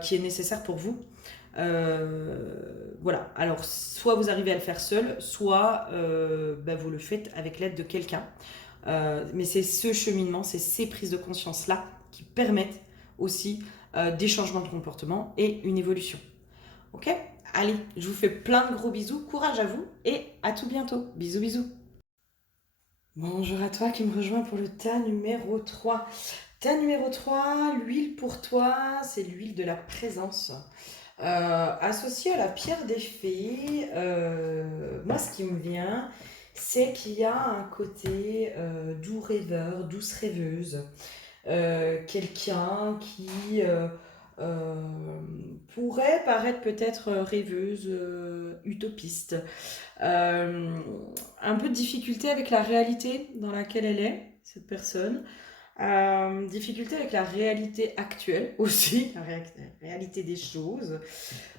qui est nécessaire pour vous. Voilà, alors soit vous arrivez à le faire seul, soit bah, vous le faites avec l'aide de quelqu'un. Mais c'est ce cheminement, c'est ces prises de conscience-là qui permettent aussi des changements de comportement et une évolution. Ok? Allez, je vous fais plein de gros bisous, courage à vous et à tout bientôt. Bisous bisous. Bonjour à toi qui me rejoins pour le tas numéro 3. Tas numéro 3, l'huile pour toi, c'est l'huile de la présence. Associée à la pierre des fées, moi ce qui me vient, c'est qu'il y a un côté doux rêveur, douce rêveuse, quelqu'un qui euh, pourrait paraître peut-être rêveuse, utopiste, euh, un peu de difficulté avec la réalité dans laquelle elle est, cette personne. Difficulté avec la réalité actuelle aussi, la réalité des choses.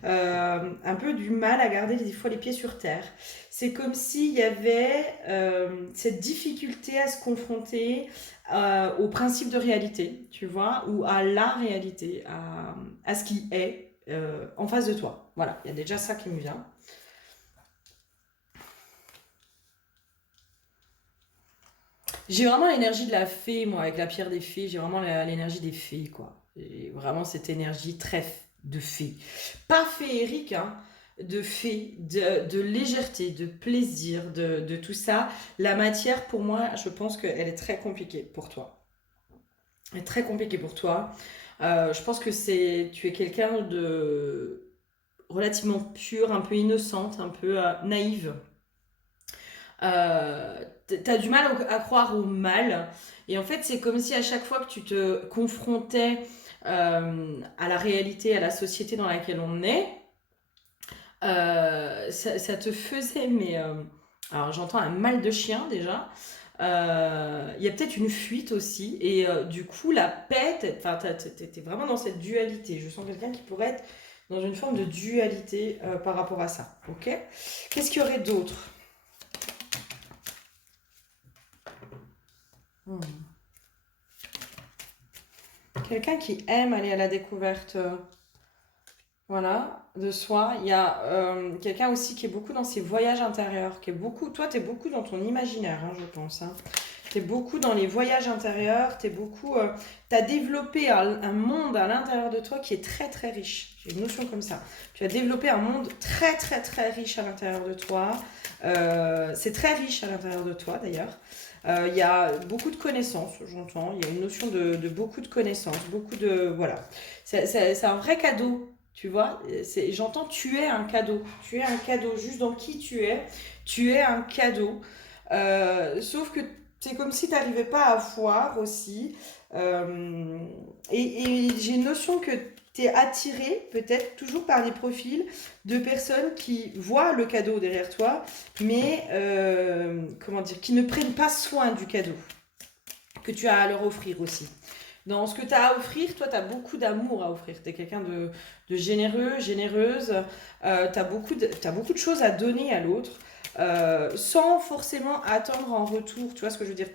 Un peu du mal à garder des fois les pieds sur terre. C'est comme s'il y avait cette difficulté à se confronter au principe de réalité, tu vois, ou à la réalité, à ce qui est en face de toi. Voilà, il y a déjà ça qui me vient. J'ai vraiment l'énergie de la fée, moi, avec la pierre des fées. J'ai vraiment l'énergie des fées, quoi. J'ai vraiment cette énergie très de fée. Pas féerique, hein, de fée, de légèreté, de plaisir, de tout ça. La matière, pour moi, je pense qu'elle est très compliquée pour toi. Elle est très compliquée pour toi. Je pense que tu es quelqu'un de relativement pur, un peu innocente, un peu naïve. T'as du mal à croire au mal. Et en fait, c'est comme si à chaque fois que tu te confrontais à la réalité, à la société dans laquelle on est, ça te faisait, mais alors j'entends un mal de chien déjà. Il y a peut-être une fuite aussi, et du coup, la paix, enfin, t'es vraiment dans cette dualité. Je sens quelqu'un qui pourrait être dans une forme de dualité par rapport à ça. Ok? Qu'est-ce qu'il y aurait d'autre? Hmm. Quelqu'un qui aime aller à la découverte, voilà, de soi. Il y a quelqu'un aussi qui est beaucoup dans ses voyages intérieurs, qui est beaucoup. Toi, t'es beaucoup dans ton imaginaire, hein, je pense. Hein. T'es beaucoup dans les voyages intérieurs. T'es beaucoup. T'as développé un monde à l'intérieur de toi qui est très très riche. J'ai une notion comme ça. Tu as développé un monde très très très riche à l'intérieur de toi. C'est très riche à l'intérieur de toi d'ailleurs. Il y a beaucoup de connaissances, j'entends. Il y a une notion de beaucoup de connaissances, beaucoup de... Voilà. C'est un vrai cadeau, tu vois. J'entends tu es un cadeau. Tu es un cadeau. Juste dans qui tu es un cadeau. Sauf que c'est comme si tu n'arrivais pas à voir aussi. Euh, et j'ai une notion que tu es attiré peut-être toujours par des profils de personnes qui voient le cadeau derrière toi, mais comment dire, qui ne prennent pas soin du cadeau que tu as à leur offrir aussi. Dans ce que tu as à offrir, toi, tu as beaucoup d'amour à offrir. Tu es quelqu'un de généreux, généreuse. Tu as, t'as beaucoup de choses à donner à l'autre. Sans forcément attendre en retour. Tu vois ce que je veux dire?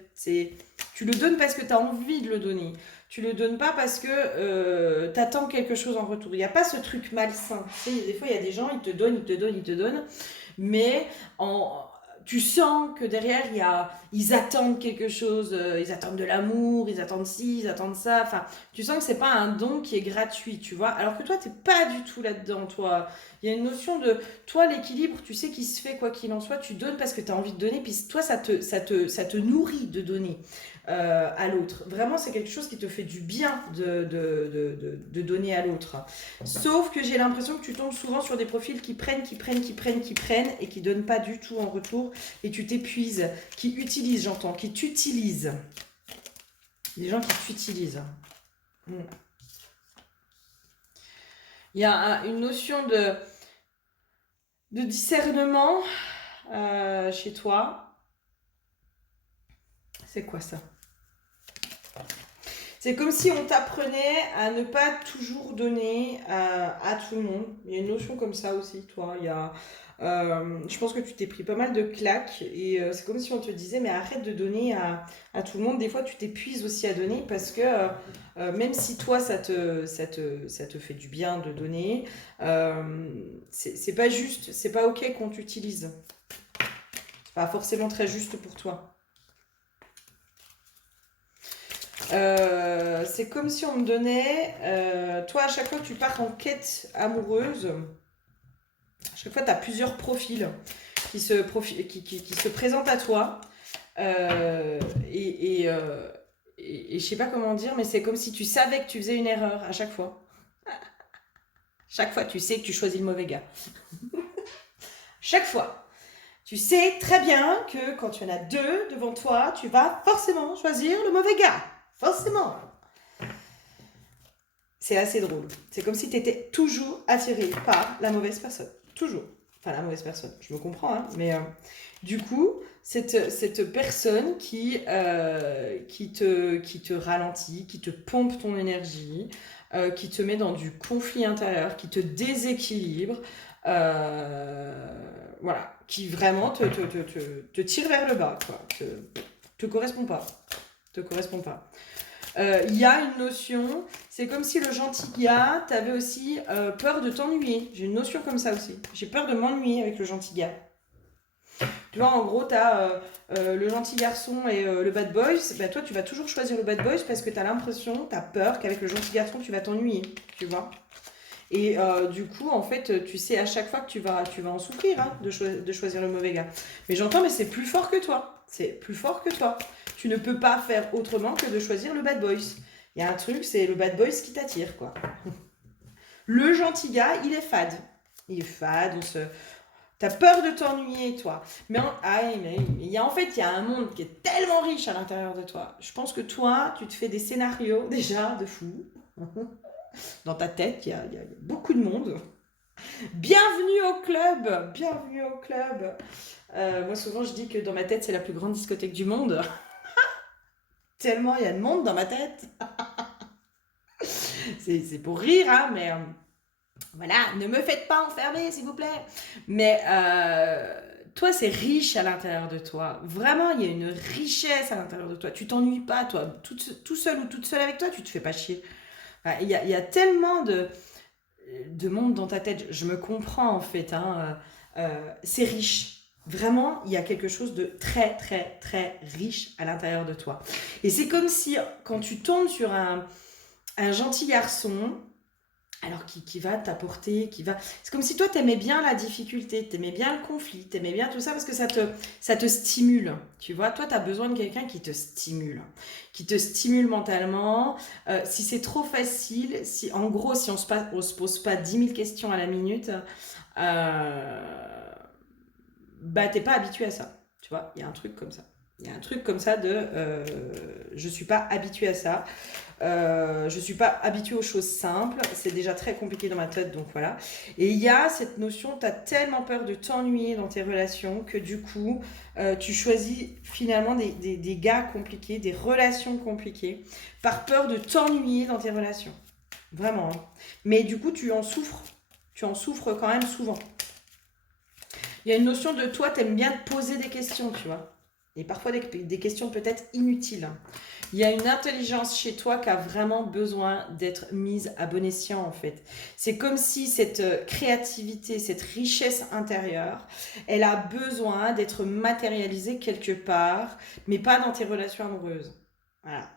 Tu le donnes parce que tu as envie de le donner. Tu le donnes pas parce que tu attends quelque chose en retour. Il n'y a pas ce truc malsain. Tu sais, des fois, il y a des gens, ils te donnent, ils te donnent, ils te donnent. Mais tu sens que derrière, ils attendent quelque chose, ils attendent de l'amour, ils attendent ci, ils attendent ça. Enfin, tu sens que c'est pas un don qui est gratuit, tu vois. Alors que toi, t'es pas du tout là-dedans, toi. Il y a une notion de, toi, l'équilibre, tu sais qui se fait quoi qu'il en soit, tu donnes parce que tu as envie de donner, puis toi, ça te nourrit de donner à l'autre. Vraiment, c'est quelque chose qui te fait du bien de donner à l'autre. Sauf que j'ai l'impression que tu tombes souvent sur des profils qui prennent, qui prennent, qui prennent, qui prennent et qui donnent pas du tout en retour et tu t'épuises, qui utilisent, j'entends, qui t'utilisent. Des gens qui t'utilisent. Mm. Il y a une notion de discernement chez toi. C'est quoi ça? C'est comme si on t'apprenait à ne pas toujours donner à tout le monde. Il y a une notion comme ça aussi, toi. Il y a Je pense que tu t'es pris pas mal de claques et c'est comme si on te disait mais arrête de donner à tout le monde. Des fois tu t'épuises aussi à donner parce que même si toi ça te fait du bien de donner, c'est pas juste, c'est pas ok qu'on t'utilise. C'est pas forcément très juste pour toi. C'est comme si on me donnait, toi à chaque fois que tu pars en quête amoureuse, à chaque fois tu as plusieurs profils qui se présentent à toi. Euh, et, et, euh, et je sais pas comment dire, mais c'est comme si tu savais que tu faisais une erreur à chaque fois. Chaque fois, tu sais que tu choisis le mauvais gars. Chaque fois. Tu sais très bien que quand tu en as deux devant toi, tu vas forcément choisir le mauvais gars. Forcément. C'est assez drôle. C'est comme si tu étais toujours attiré par la mauvaise personne. Toujours. Enfin, la mauvaise personne. Je me comprends, hein. Mais du coup, cette personne qui te ralentit, qui te pompe ton énergie, qui te met dans du conflit intérieur, qui te déséquilibre, voilà, qui vraiment te tire vers le bas, quoi. Te correspond pas. Te correspond pas. Il y a une notion, c'est comme si le gentil gars, t'avais aussi peur de t'ennuyer. J'ai une notion comme ça aussi. J'ai peur de m'ennuyer avec le gentil gars. Tu vois, en gros, t'as le gentil garçon et le bad boy. Bah, toi, tu vas toujours choisir le bad boy parce que t'as l'impression, t'as peur qu'avec le gentil garçon, tu vas t'ennuyer. Tu vois. Et du coup, en fait, tu sais à chaque fois que tu vas en souffrir hein, de choisir le mauvais gars. Mais j'entends, mais c'est plus fort que toi. C'est plus fort que toi. Tu ne peux pas faire autrement que de choisir le bad boys. Il y a un truc, c'est le bad boys qui t'attire, quoi. Le gentil gars, il est fade. Il est fade, t'as peur de t'ennuyer, toi. Mais en fait, il y a un monde qui est tellement riche à l'intérieur de toi. Je pense que toi, tu te fais des scénarios déjà de fou. Dans ta tête, il y a beaucoup de monde. Bienvenue au club. Bienvenue au club. Moi, souvent, je dis que dans ma tête, c'est la plus grande discothèque du monde. Tellement il y a de monde dans ma tête. C'est pour rire, hein, mais voilà, ne me faites pas enfermer, s'il vous plaît. Mais toi, c'est riche à l'intérieur de toi. Vraiment, il y a une richesse à l'intérieur de toi. Tu t'ennuies pas, toi. Tout seul ou toute seule avec toi, tu te fais pas chier. Enfin, il y a tellement de monde dans ta tête. Je me comprends, en fait. Hein, c'est riche. Vraiment, il y a quelque chose de très, très, très riche à l'intérieur de toi. Et c'est comme si, quand tu tombes sur un gentil garçon, alors qui va t'apporter, c'est comme si toi, t'aimais bien la difficulté, t'aimais bien le conflit, t'aimais bien tout ça, parce que ça te stimule, tu vois. Toi, t'as besoin de quelqu'un qui te stimule mentalement. Si c'est trop facile, si en gros, si on se pose pas 10 000 questions à la minute, bah t'es pas habitué à ça, tu vois. Il y a un truc comme ça. Il y a un truc comme ça de je suis pas habituée à ça. Je suis pas habituée aux choses simples. C'est déjà très compliqué dans ma tête, donc voilà. Et il y a cette notion, tu as tellement peur de t'ennuyer dans tes relations que du coup, tu choisis finalement des gars compliqués, des relations compliquées, par peur de t'ennuyer dans tes relations. Vraiment. Hein. Mais du coup, tu en souffres. Tu en souffres quand même souvent. Il y a une notion de toi, t'aimes bien te poser des questions, tu vois. Et parfois des questions peut-être inutiles. Il y a une intelligence chez toi qui a vraiment besoin d'être mise à bon escient, en fait. C'est comme si cette créativité, cette richesse intérieure, elle a besoin d'être matérialisée quelque part, mais pas dans tes relations amoureuses. Voilà.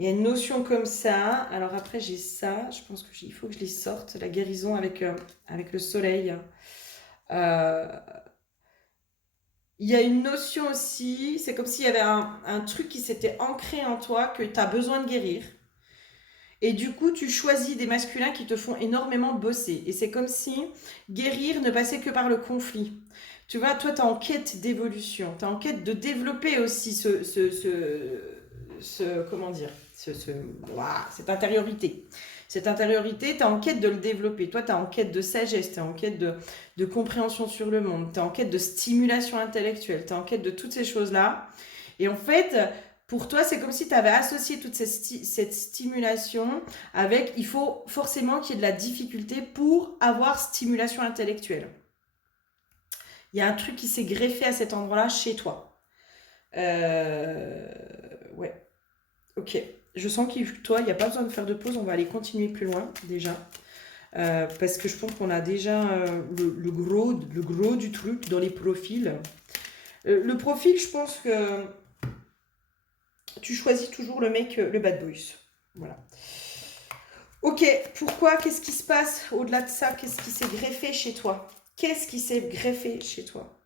Il y a une notion comme ça. Alors après, j'ai ça. Je pense qu'il faut que je les sorte. La guérison avec le soleil. Euh, Il y a une notion aussi, c'est comme s'il y avait un truc qui s'était ancré en toi que tu as besoin de guérir. Et du coup, tu choisis des masculins qui te font énormément bosser. Et c'est comme si guérir ne passait que par le conflit. Tu vois, toi, tu es en quête d'évolution. Tu es en quête de développer aussi comment dire, cette intériorité. Cette intériorité, tu es en quête de le développer. Toi, tu es en quête de sagesse, tu es en quête de compréhension sur le monde, tu es en quête de stimulation intellectuelle, tu es en quête de toutes ces choses-là. Et en fait, Pour toi, c'est comme si tu avais associé toute cette stimulation avec il faut forcément qu'il y ait de la difficulté pour avoir stimulation intellectuelle. Il y a un truc qui s'est greffé à cet endroit-là chez toi. Ouais, ok. Je sens que toi, il n'y a pas besoin de faire de pause. On va aller continuer plus loin déjà. Parce que je pense qu'on a déjà le gros du truc dans les profils. Le profil, je pense que tu choisis toujours le mec, le bad boys. Voilà. Ok, pourquoi? Qu'est-ce qui se passe au-delà de ça? Qu'est-ce qui s'est greffé chez toi? Qu'est-ce qui s'est greffé chez toi?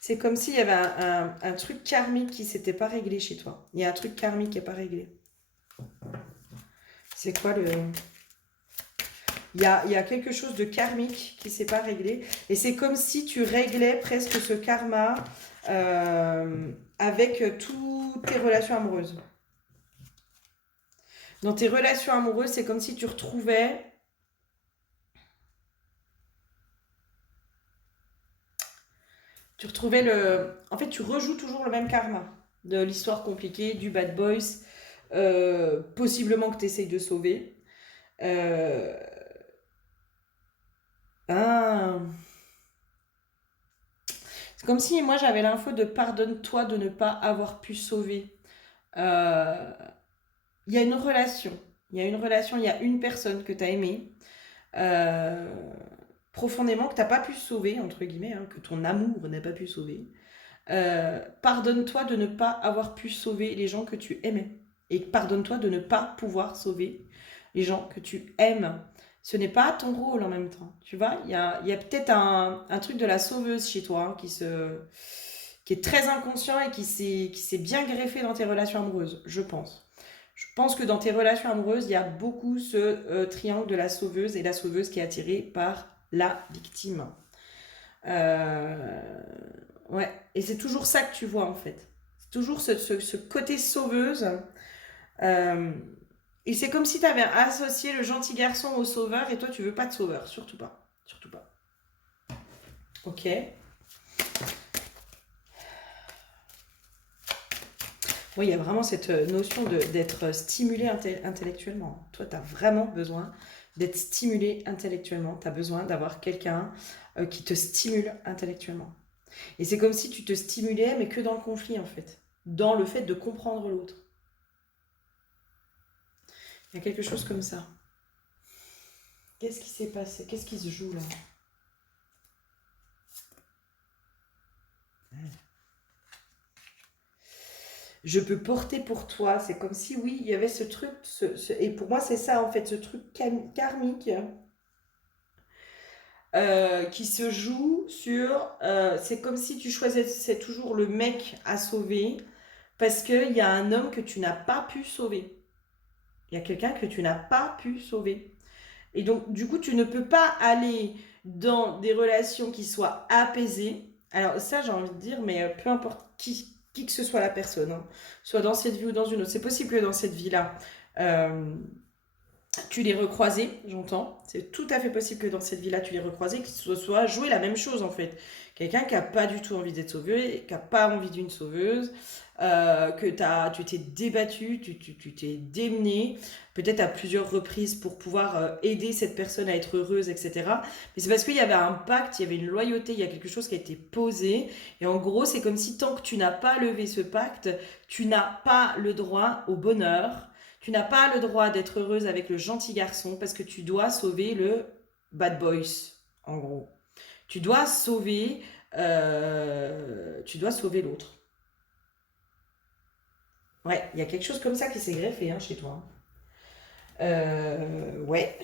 C'est comme s'il y avait un truc karmique qui s'était pas réglé chez toi. Il y a un truc karmique qui n'est pas réglé. C'est quoi le... Il y a quelque chose de karmique qui s'est pas réglé. Et c'est comme si tu réglais presque ce karma avec toutes tes relations amoureuses. Dans tes relations amoureuses, c'est comme si tu retrouvais... En fait, tu rejoues toujours le même karma de l'histoire compliquée, du bad boys, possiblement que tu essayes de sauver. Ah. C'est comme si moi j'avais l'info de pardonne-toi de ne pas avoir pu sauver. Euh, Il y a une relation. Il y a une personne que tu as aimée euh, profondément, que tu n'as pas pu sauver, entre guillemets, hein, que ton amour n'a pas pu sauver. Pardonne-toi de ne pas avoir pu sauver les gens que tu aimais. Et pardonne-toi de ne pas pouvoir sauver les gens que tu aimes. Ce n'est pas ton rôle en même temps. Tu vois, il y a peut-être un truc de la sauveuse chez toi hein, qui est très inconscient et qui s'est bien greffé dans tes relations amoureuses, je pense. Je pense que dans tes relations amoureuses, il y a beaucoup ce triangle de la sauveuse et la sauveuse qui est attirée par la victime. Ouais, et c'est toujours ça que tu vois en fait. C'est toujours ce côté sauveuse. Euh, et c'est comme si tu avais associé le gentil garçon au sauveur et toi tu veux pas de sauveur, surtout pas. Surtout pas. Ok. Oui, il y a vraiment cette notion d'être stimulé intellectuellement. Toi, tu as vraiment besoin d'être stimulé intellectuellement. Tu as besoin d'avoir quelqu'un qui te stimule intellectuellement. Et c'est comme si tu te stimulais, mais que dans le conflit, en fait. Dans le fait de comprendre l'autre. Il y a quelque chose comme ça. Qu'est-ce qui s'est passé? Qu'est-ce qui se joue là? Je peux porter pour toi. C'est comme si, oui, il y avait ce truc. Et pour moi, c'est ça, en fait, ce truc karmique qui se joue sur... c'est comme si tu choisissais toujours le mec à sauver parce qu'il y a un homme que tu n'as pas pu sauver. Il y a quelqu'un que tu n'as pas pu sauver. Et donc, du coup, tu ne peux pas aller dans des relations qui soient apaisées. Alors, ça, j'ai envie de dire, mais peu importe qui que ce soit la personne, hein, soit dans cette vie ou dans une autre. C'est possible que dans cette vie-là, euh, tu les recroisés, j'entends. C'est tout à fait possible que dans cette vie-là, tu les recroisés, que ce soit jouer la même chose, en fait. Quelqu'un qui n'a pas du tout envie d'être sauvé, qui n'a pas envie d'une sauveuse, tu t'es débattu, tu t'es démené, peut-être à plusieurs reprises pour pouvoir aider cette personne à être heureuse, etc. Mais c'est parce qu'il y avait un pacte, il y avait une loyauté, il y a quelque chose qui a été posé. Et en gros, c'est comme si tant que tu n'as pas levé ce pacte, tu n'as pas le droit au bonheur. Tu n'as pas le droit d'être heureuse avec le gentil garçon parce que tu dois sauver le bad boys, en gros. Tu dois sauver, l'autre. Ouais, il y a quelque chose comme ça qui s'est greffé hein, chez toi. Ouais.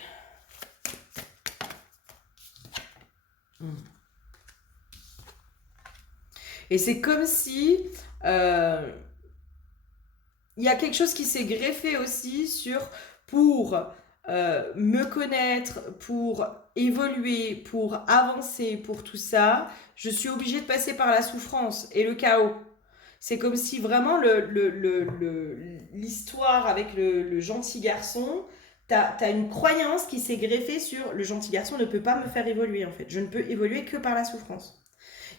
Et c'est comme si il y a quelque chose qui s'est greffé aussi sur pour me connaître, pour évoluer, pour avancer, pour tout ça, je suis obligée de passer par la souffrance et le chaos. C'est comme si vraiment l'histoire avec le gentil garçon, t'as une croyance qui s'est greffée sur le gentil garçon ne peut pas me faire évoluer en fait. Je ne peux évoluer que par la souffrance.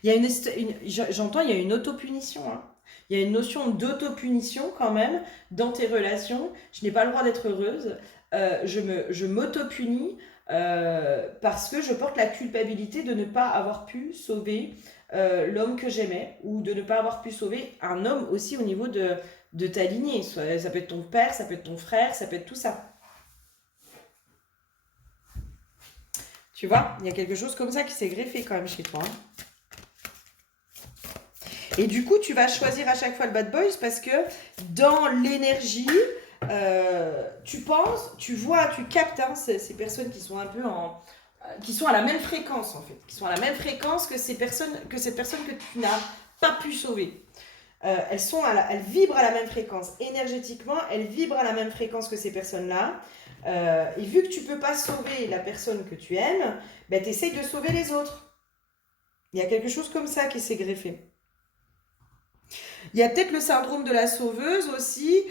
Il y a j'entends, il y a une autopunition. Hein. Il y a une notion d'autopunition quand même dans tes relations. Je n'ai pas le droit d'être heureuse. Je m'autopunis parce que je porte la culpabilité de ne pas avoir pu sauver l'homme que j'aimais ou de ne pas avoir pu sauver un homme aussi au niveau de ta lignée. Ça peut être ton père, ça peut être ton frère, ça peut être tout ça. Tu vois, il y a quelque chose comme ça qui s'est greffé quand même chez toi. Hein. Et du coup, tu vas choisir à chaque fois le bad boys parce que dans l'énergie, tu penses, tu vois, tu captes hein, ces personnes qui sont un peu qui sont à la même fréquence en fait, qui sont à la même fréquence que cette personne que tu n'as pas pu sauver. Elles vibrent à la même fréquence. Énergétiquement, elles vibrent à la même fréquence que ces personnes-là. Et vu que tu ne peux pas sauver la personne que tu aimes, ben, tu essayes de sauver les autres. Il y a quelque chose comme ça qui s'est greffé. Il y a peut-être le syndrome de la sauveuse aussi,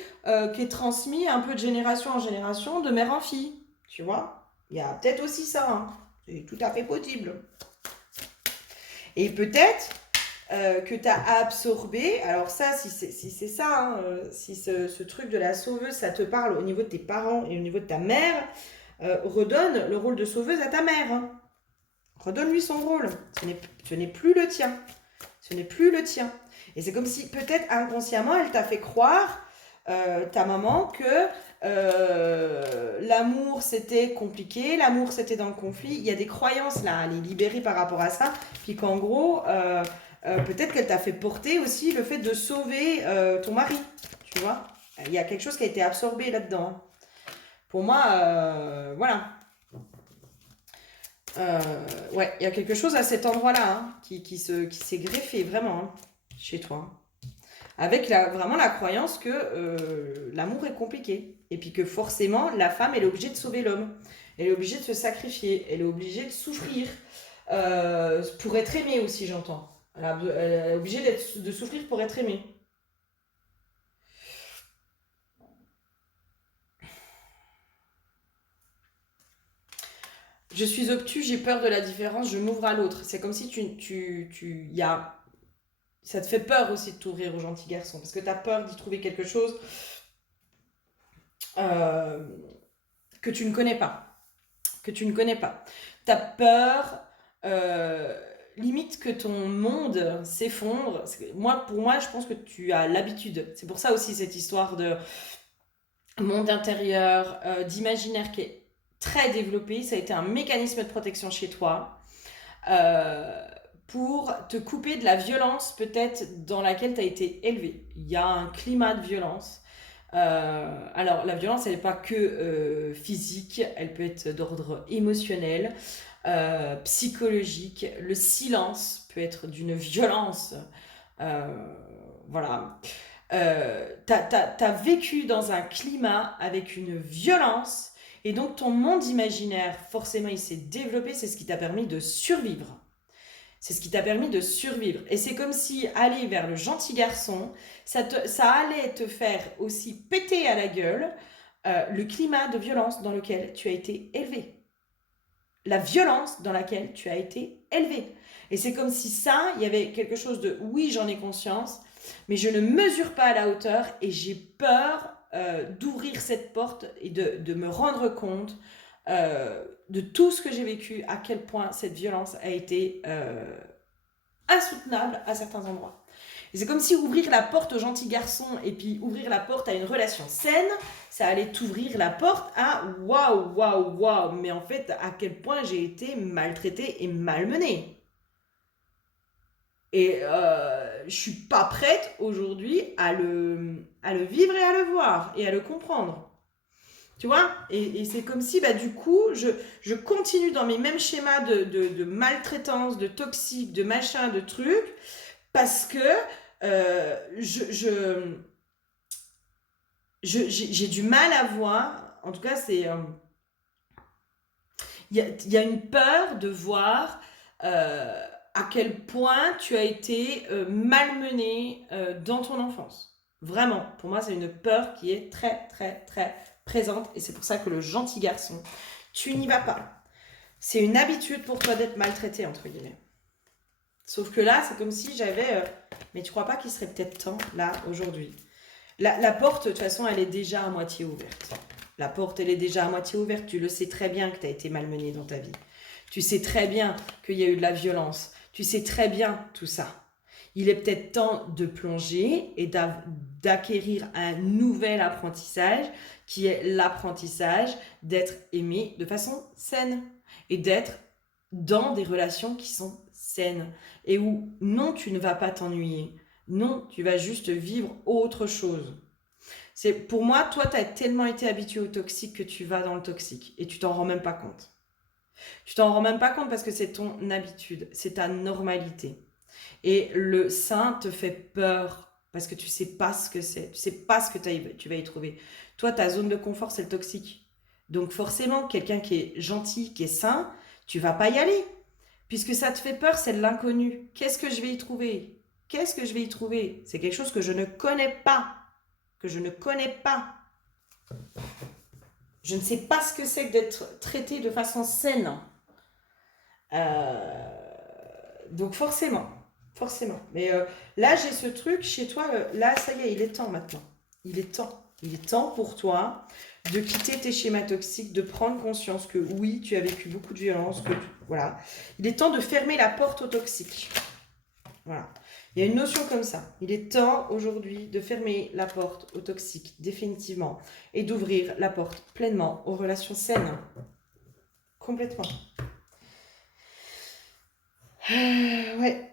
qui est transmis un peu de génération en génération, de mère en fille. Tu vois? Il y a peut-être aussi ça. Hein. C'est tout à fait possible. Et peut-être que tu as absorbé, alors ça, si c'est ça, hein, si ce truc de la sauveuse, ça te parle au niveau de tes parents et au niveau de ta mère, redonne le rôle de sauveuse à ta mère. Hein. Redonne-lui son rôle. Ce n'est plus le tien. Ce n'est plus le tien. Et c'est comme si peut-être inconsciemment, elle t'a fait croire, ta maman, que l'amour c'était compliqué, l'amour c'était dans le conflit. Il y a des croyances là, elle est libérée par rapport à ça. Puis qu'en gros, peut-être qu'elle t'a fait porter aussi le fait de sauver ton mari. Tu vois? Il y a quelque chose qui a été absorbé là-dedans. Pour moi, voilà. Ouais, il y a quelque chose à cet endroit-là hein, qui s'est greffé vraiment hein, chez toi. Avec vraiment la croyance que l'amour est compliqué. Et puis que forcément, la femme, elle est obligée de sauver l'homme. Elle est obligée de se sacrifier. Elle est obligée de souffrir. Pour être aimée aussi, j'entends. Elle est obligée de souffrir pour être aimée. Je suis obtus, j'ai peur de la différence, je m'ouvre à l'autre. C'est comme si ça te fait peur aussi de t'ouvrir aux gentils garçons. Parce que tu as peur d'y trouver quelque chose que tu ne connais pas. Que tu ne connais pas. Tu as peur, limite que ton monde s'effondre. Pour moi, je pense que tu as l'habitude. C'est pour ça aussi cette histoire de monde intérieur, d'imaginaire qui est très développé. Ça a été un mécanisme de protection chez toi. Pour te couper de la violence peut-être dans laquelle tu as été élevé. Il y a un climat de violence. Alors la violence, elle n'est pas que physique, elle peut être d'ordre émotionnel, psychologique. Le silence peut être d'une violence. Voilà. T'as vécu dans un climat avec une violence et donc ton monde imaginaire, forcément, il s'est développé, c'est ce qui t'a permis de survivre. C'est ce qui t'a permis de survivre. Et c'est comme si aller vers le gentil garçon, ça allait te faire aussi péter à la gueule le climat de violence dans lequel tu as été élevé. La violence dans laquelle tu as été élevé. Et c'est comme si ça, il y avait quelque chose de oui, j'en ai conscience, mais je ne mesure pas à la hauteur et j'ai peur d'ouvrir cette porte et de me rendre compte de tout ce que j'ai vécu, à quel point cette violence a été insoutenable à certains endroits. Et c'est comme si ouvrir la porte au gentil garçon et puis ouvrir la porte à une relation saine, ça allait t'ouvrir la porte à waouh, waouh, waouh, mais en fait, à quel point j'ai été maltraitée et malmenée. Et je suis pas prête aujourd'hui à le vivre et à le voir et à le comprendre. Tu vois? Et c'est comme si, bah, du coup, je continue dans mes mêmes schémas de maltraitance, de toxique, de machin, de trucs, parce que j'ai du mal à voir, en tout cas, c'est... Il y a une peur de voir à quel point tu as été malmené dans ton enfance. Vraiment, pour moi, c'est une peur qui est très, très, très présente. Et c'est pour ça que le gentil garçon, tu n'y vas pas. C'est une habitude pour toi d'être maltraité, entre guillemets. Sauf que là, c'est comme si j'avais... mais tu crois pas qu'il serait peut-être temps, là, aujourd'hui? La porte, de toute façon, elle est déjà à moitié ouverte. La porte, elle est déjà à moitié ouverte. Tu le sais très bien que tu as été malmené dans ta vie. Tu sais très bien qu'il y a eu de la violence. Tu sais très bien tout ça. Il est peut-être temps de plonger et d'acquérir un nouvel apprentissage qui est l'apprentissage d'être aimé de façon saine et d'être dans des relations qui sont saines et où non, tu ne vas pas t'ennuyer. Non, tu vas juste vivre autre chose. C'est pour moi, toi, tu as tellement été habitué au toxique que tu vas dans le toxique et tu t'en rends même pas compte. Tu t'en rends même pas compte parce que c'est ton habitude, c'est ta normalité. Et le sain te fait peur parce que tu sais pas ce que c'est, tu sais pas ce que tu vas y trouver. Toi, ta zone de confort, c'est le toxique. Donc forcément, quelqu'un qui est gentil, qui est sain, tu vas pas y aller. Puisque ça te fait peur, c'est de l'inconnu. Qu'est-ce que je vais y trouver? Qu'est-ce que je vais y trouver? C'est quelque chose que je ne connais pas. Que je ne connais pas. Je ne sais pas ce que c'est que d'être traité de façon saine. Donc forcément, forcément. Mais là, j'ai ce truc chez toi. Là, ça y est, il est temps maintenant. Il est temps. Il est temps pour toi de quitter tes schémas toxiques, de prendre conscience que oui, tu as vécu beaucoup de violence, voilà. Il est temps de fermer la porte au toxique. Voilà. Il y a une notion comme ça. Il est temps aujourd'hui de fermer la porte au toxique, définitivement, et d'ouvrir la porte pleinement aux relations saines. Complètement. Ouais.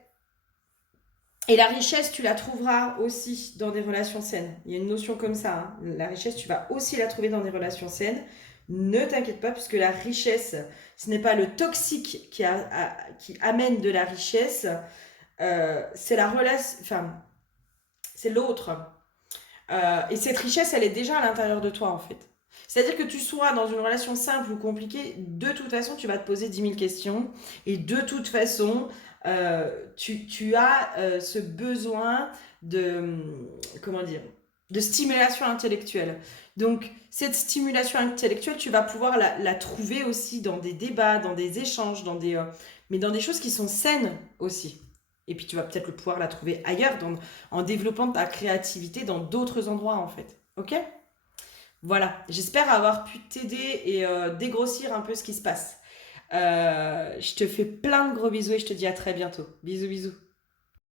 Et la richesse, tu la trouveras aussi dans des relations saines. Il y a une notion comme ça. Hein. La richesse, tu vas aussi la trouver dans des relations saines. Ne t'inquiète pas, puisque la richesse, ce n'est pas le toxique qui amène de la richesse, c'est la relation, enfin, c'est l'autre. Et cette richesse, elle est déjà à l'intérieur de toi, en fait. C'est-à-dire que tu sois dans une relation simple ou compliquée, de toute façon, tu vas te poser 10 000 questions. Et de toute façon, tu as ce besoin de, comment dire, de stimulation intellectuelle. Donc, cette stimulation intellectuelle, tu vas pouvoir la trouver aussi dans des débats, dans des échanges, mais dans des choses qui sont saines aussi. Et puis, tu vas peut-être pouvoir la trouver ailleurs, en développant ta créativité dans d'autres endroits, en fait. Ok? Voilà, j'espère avoir pu t'aider et dégrossir un peu ce qui se passe. Je te fais plein de gros bisous et je te dis à très bientôt. Bisous, bisous.